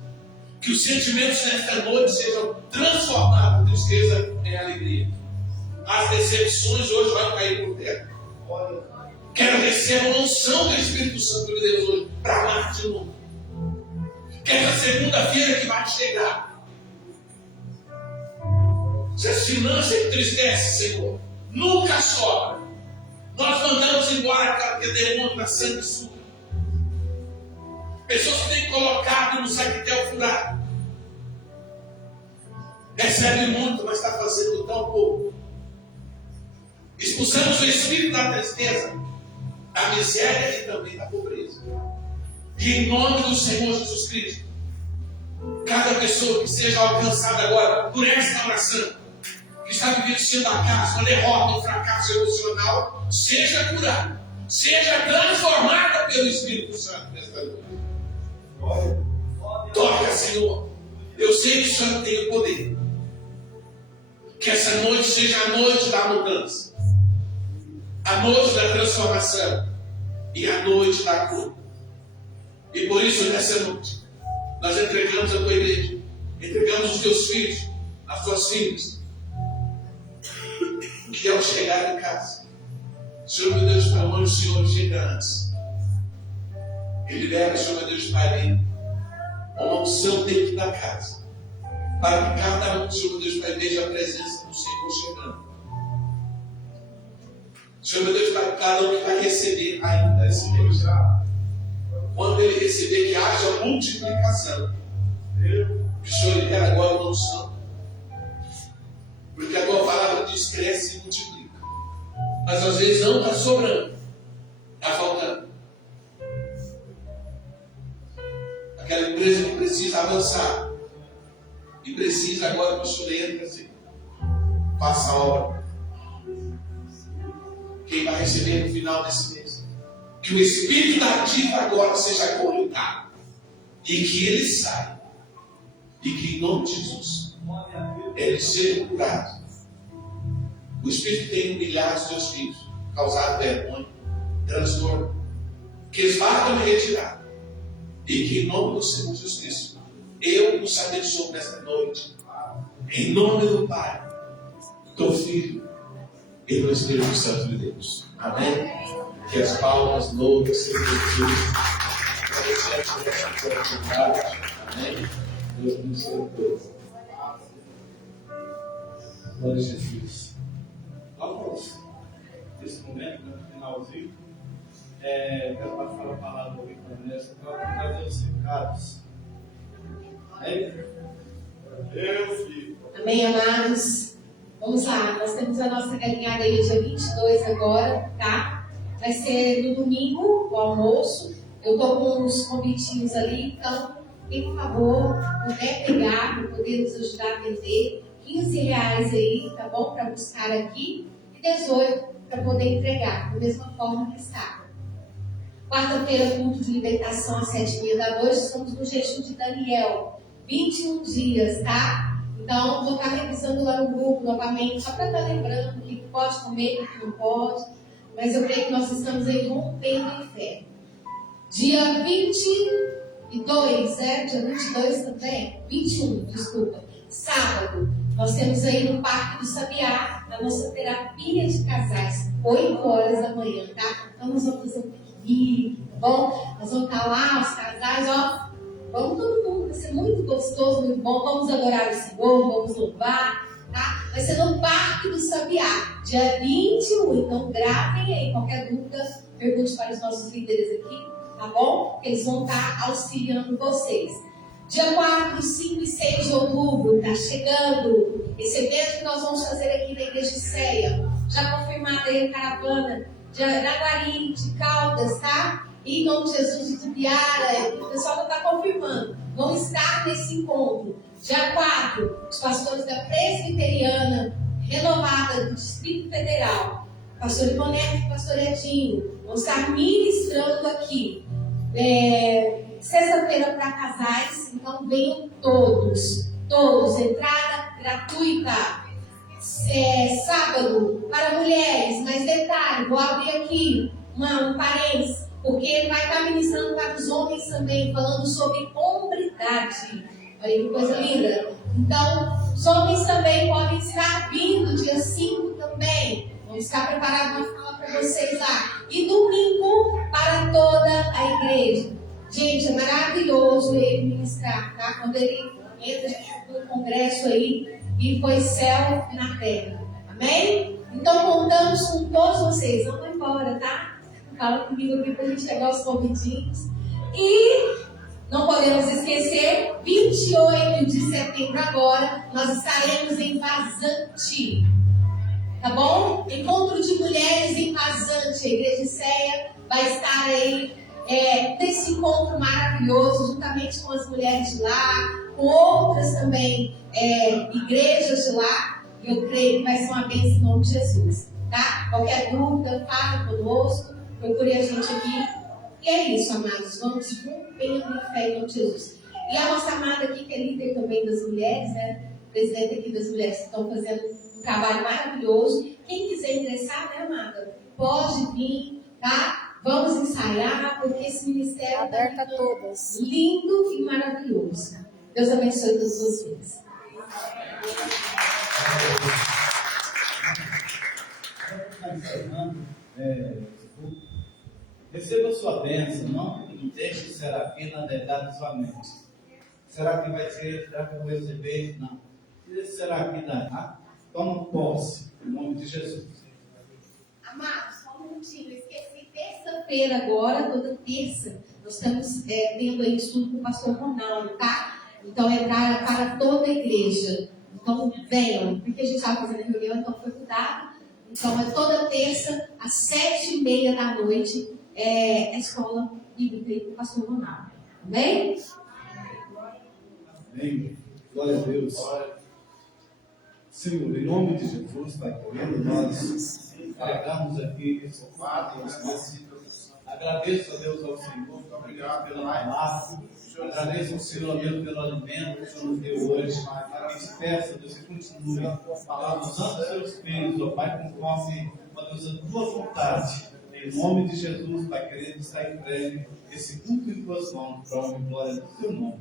que os sentimentos nesta noite sejam transformados em tristeza em alegria. As decepções hoje vão cair por terra. Quero receber a unção do Espírito Santo de Deus hoje para amar de novo. Que essa segunda-feira que vai chegar, se as finanças entristecem, Senhor, nunca sobra. Nós mandamos embora aquele demônio da sanguessuga. Pessoas que têm colocado no saquetel furado. Recebe muito, mas está fazendo tão pouco. Expulsamos o espírito da tristeza, da miséria e também da pobreza. E em nome do Senhor Jesus Cristo, cada pessoa que seja alcançada agora por esta oração, que está vivenciando a casa, uma derrota, um fracasso emocional, seja curada, seja transformada pelo Espírito Santo nesta noite. Toca, Senhor. Eu sei que o Senhor tem o poder. Que essa noite seja a noite da mudança, a noite da transformação e a noite da cura. E por isso, nessa noite, nós entregamos a tua igreja, entregamos os teus filhos, as tuas filhas, que ao chegar em casa, Senhor meu Deus, para onde o Senhor chega antes, Ele leva, Senhor meu Deus, Pai, uma unção dentro da casa, para que cada um, Senhor meu Deus, Pai, veja a presença do Senhor chegando. Senhor meu Deus, Pai, cada um que vai receber ainda esse mês, quando ele receber, que haja multiplicação. Que o Senhor libera agora uma unção. Porque a tua palavra diz que cresce e multiplica. Mas às vezes não está sobrando. Está faltando. Aquela empresa que precisa avançar. E precisa agora que o Senhor entre assim. Faça a obra. Quem vai receber no final desse mês? Que o espírito da dívida agora seja cortado. E que ele saia. E que em nome de Jesus ele seja curado. O espírito tem humilhado os teus filhos, causado vergonha, transtorno, que eles vão me retirar. E que em nome do Senhor Jesus Cristo eu os abençoo nesta noite. Em nome do Pai, do Filho e do Espírito Santo de Deus. Amém? Que as palmas loucas sejam Jesus. Amém? Deus abençoe. Glória a Jesus. Vamos, nesse momento, no finalzinho, quero passar a palavra ao Victor Ernesto para trazer os recados. Amém? Amém, amados? Vamos lá, nós temos a nossa galinhada aí dia 22 agora, tá? Vai ser no domingo, o almoço. Eu estou com uns convitinhos ali, então, por favor, puder pegar, para poder nos ajudar a vender. R$15 aí, tá bom? Para buscar aqui. E 18 para poder entregar, da mesma forma que está. Quarta-feira, culto de libertação às 7h30 da noite. Estamos no jejum de Daniel. 21 dias, tá? Então, vou estar revisando lá no grupo novamente, só para estar lembrando o que pode comer, o que não pode. Mas eu creio que nós estamos aí rompendo em fé. Dia 22, Dia 22 também? 21, desculpa. Sábado, nós temos aí no Parque do Sabiá a nossa terapia de casais, 8 horas da manhã, tá? Então nós vamos fazer um piquenique, tá bom? Nós vamos estar lá, os casais, ó. Vamos todo mundo, vai ser muito gostoso, muito bom. Vamos adorar o Senhor, vamos louvar, tá? Vai ser no Parque do Sabiá, dia 21. Então gravem aí, qualquer dúvida, pergunte para os nossos líderes aqui, tá bom? Eles vão estar auxiliando vocês. Dia 4, 5 e 6 de outubro, está chegando. Esse evento que nós vamos fazer aqui na Igreja de Ceia. Já confirmada aí a caravana de Araguari, de Caldas, tá? E em nome de Jesus, de Tubiara, o pessoal já está confirmando. Vão estar nesse encontro. Dia 4, os pastores da Presbiteriana Renovada do Distrito Federal, pastor Ivanete e pastor Edinho, vão estar ministrando aqui. Sexta-feira para casais, então venham todos, entrada gratuita. Sábado para mulheres, mas detalhe, vou abrir aqui um parênteses, porque ele vai estar ministrando para os homens também, falando sobre hombridade. Olha que coisa linda. Então, os homens também podem estar vindo dia 5 também. Vamos estar preparados para falar para vocês lá. E domingo para toda a igreja. Gente, é maravilhoso ele ministrar, tá? Quando ele entra no congresso aí e foi céu na terra. Amém? Então contamos com todos vocês. Não vão embora, tá? Fala comigo aqui para a gente pegar os convidinhos. E não podemos esquecer, 28 de setembro agora, nós estaremos em Vazante. Tá bom? Encontro de mulheres em Vazante. A Igreja de Ceia vai estar aí desse encontro maravilhoso, juntamente com as mulheres de lá, com outras também igrejas de lá. Eu creio que vai ser uma bênção em nome de Jesus. Tá? Qualquer dúvida, fala conosco, procure a gente aqui. E é isso, amados. Vamos rompendo em fé em nome de Jesus. E a nossa amada aqui, que é líder também das mulheres, né? Presidente aqui das mulheres que estão fazendo um trabalho maravilhoso. Quem quiser ingressar, né, amada? Pode vir, tá? Vamos ensaiar, porque esse ministério Aberto a tá todas. lindo e maravilhoso. Deus abençoe todos vocês. Receba sua bênção, não deixe o Serafim adentrar na sua mente. Será que vai ser? Será que eu vou receber? Não. Se esse Serafim dar, toma posse, em nome de Jesus. Amados, só um minutinho, eu esqueci. Terça-feira agora, toda terça, nós estamos tendo aí estudo com o pastor Ronaldo, tá? Então é para toda a igreja. Então venham, porque a gente estava fazendo reunião, então foi mudado. Então é toda terça, às 7h30 da noite, a escola bíblica com o pastor Ronaldo. Amém? Amém. Glória a Deus. Senhor, em nome de Jesus, Pai querido, nós entregamos aqui esse fato. Agradeço a Deus ao Senhor, muito obrigado pela palavra. Agradeço ao Senhor, Deus, pelo alimento que o Senhor nos deu hoje. E te peço, Deus, que continue usando os seus filhos, ó Pai, conforme, ó Deus, a tua vontade. Em nome de Jesus, Pai querido, está entregue esse culto em tuas mãos, para a honra e glória do teu nome.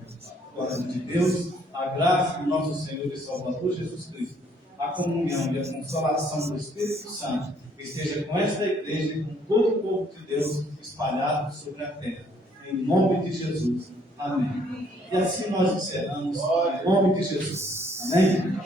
Glória de Deus, a graça do nosso Senhor e Salvador Jesus Cristo, a comunhão e a consolação do Espírito Santo esteja com esta igreja e com todo o povo de Deus espalhado sobre a terra. Em nome de Jesus. Amém. E assim nós encerramos. Em nome de Jesus. Amém.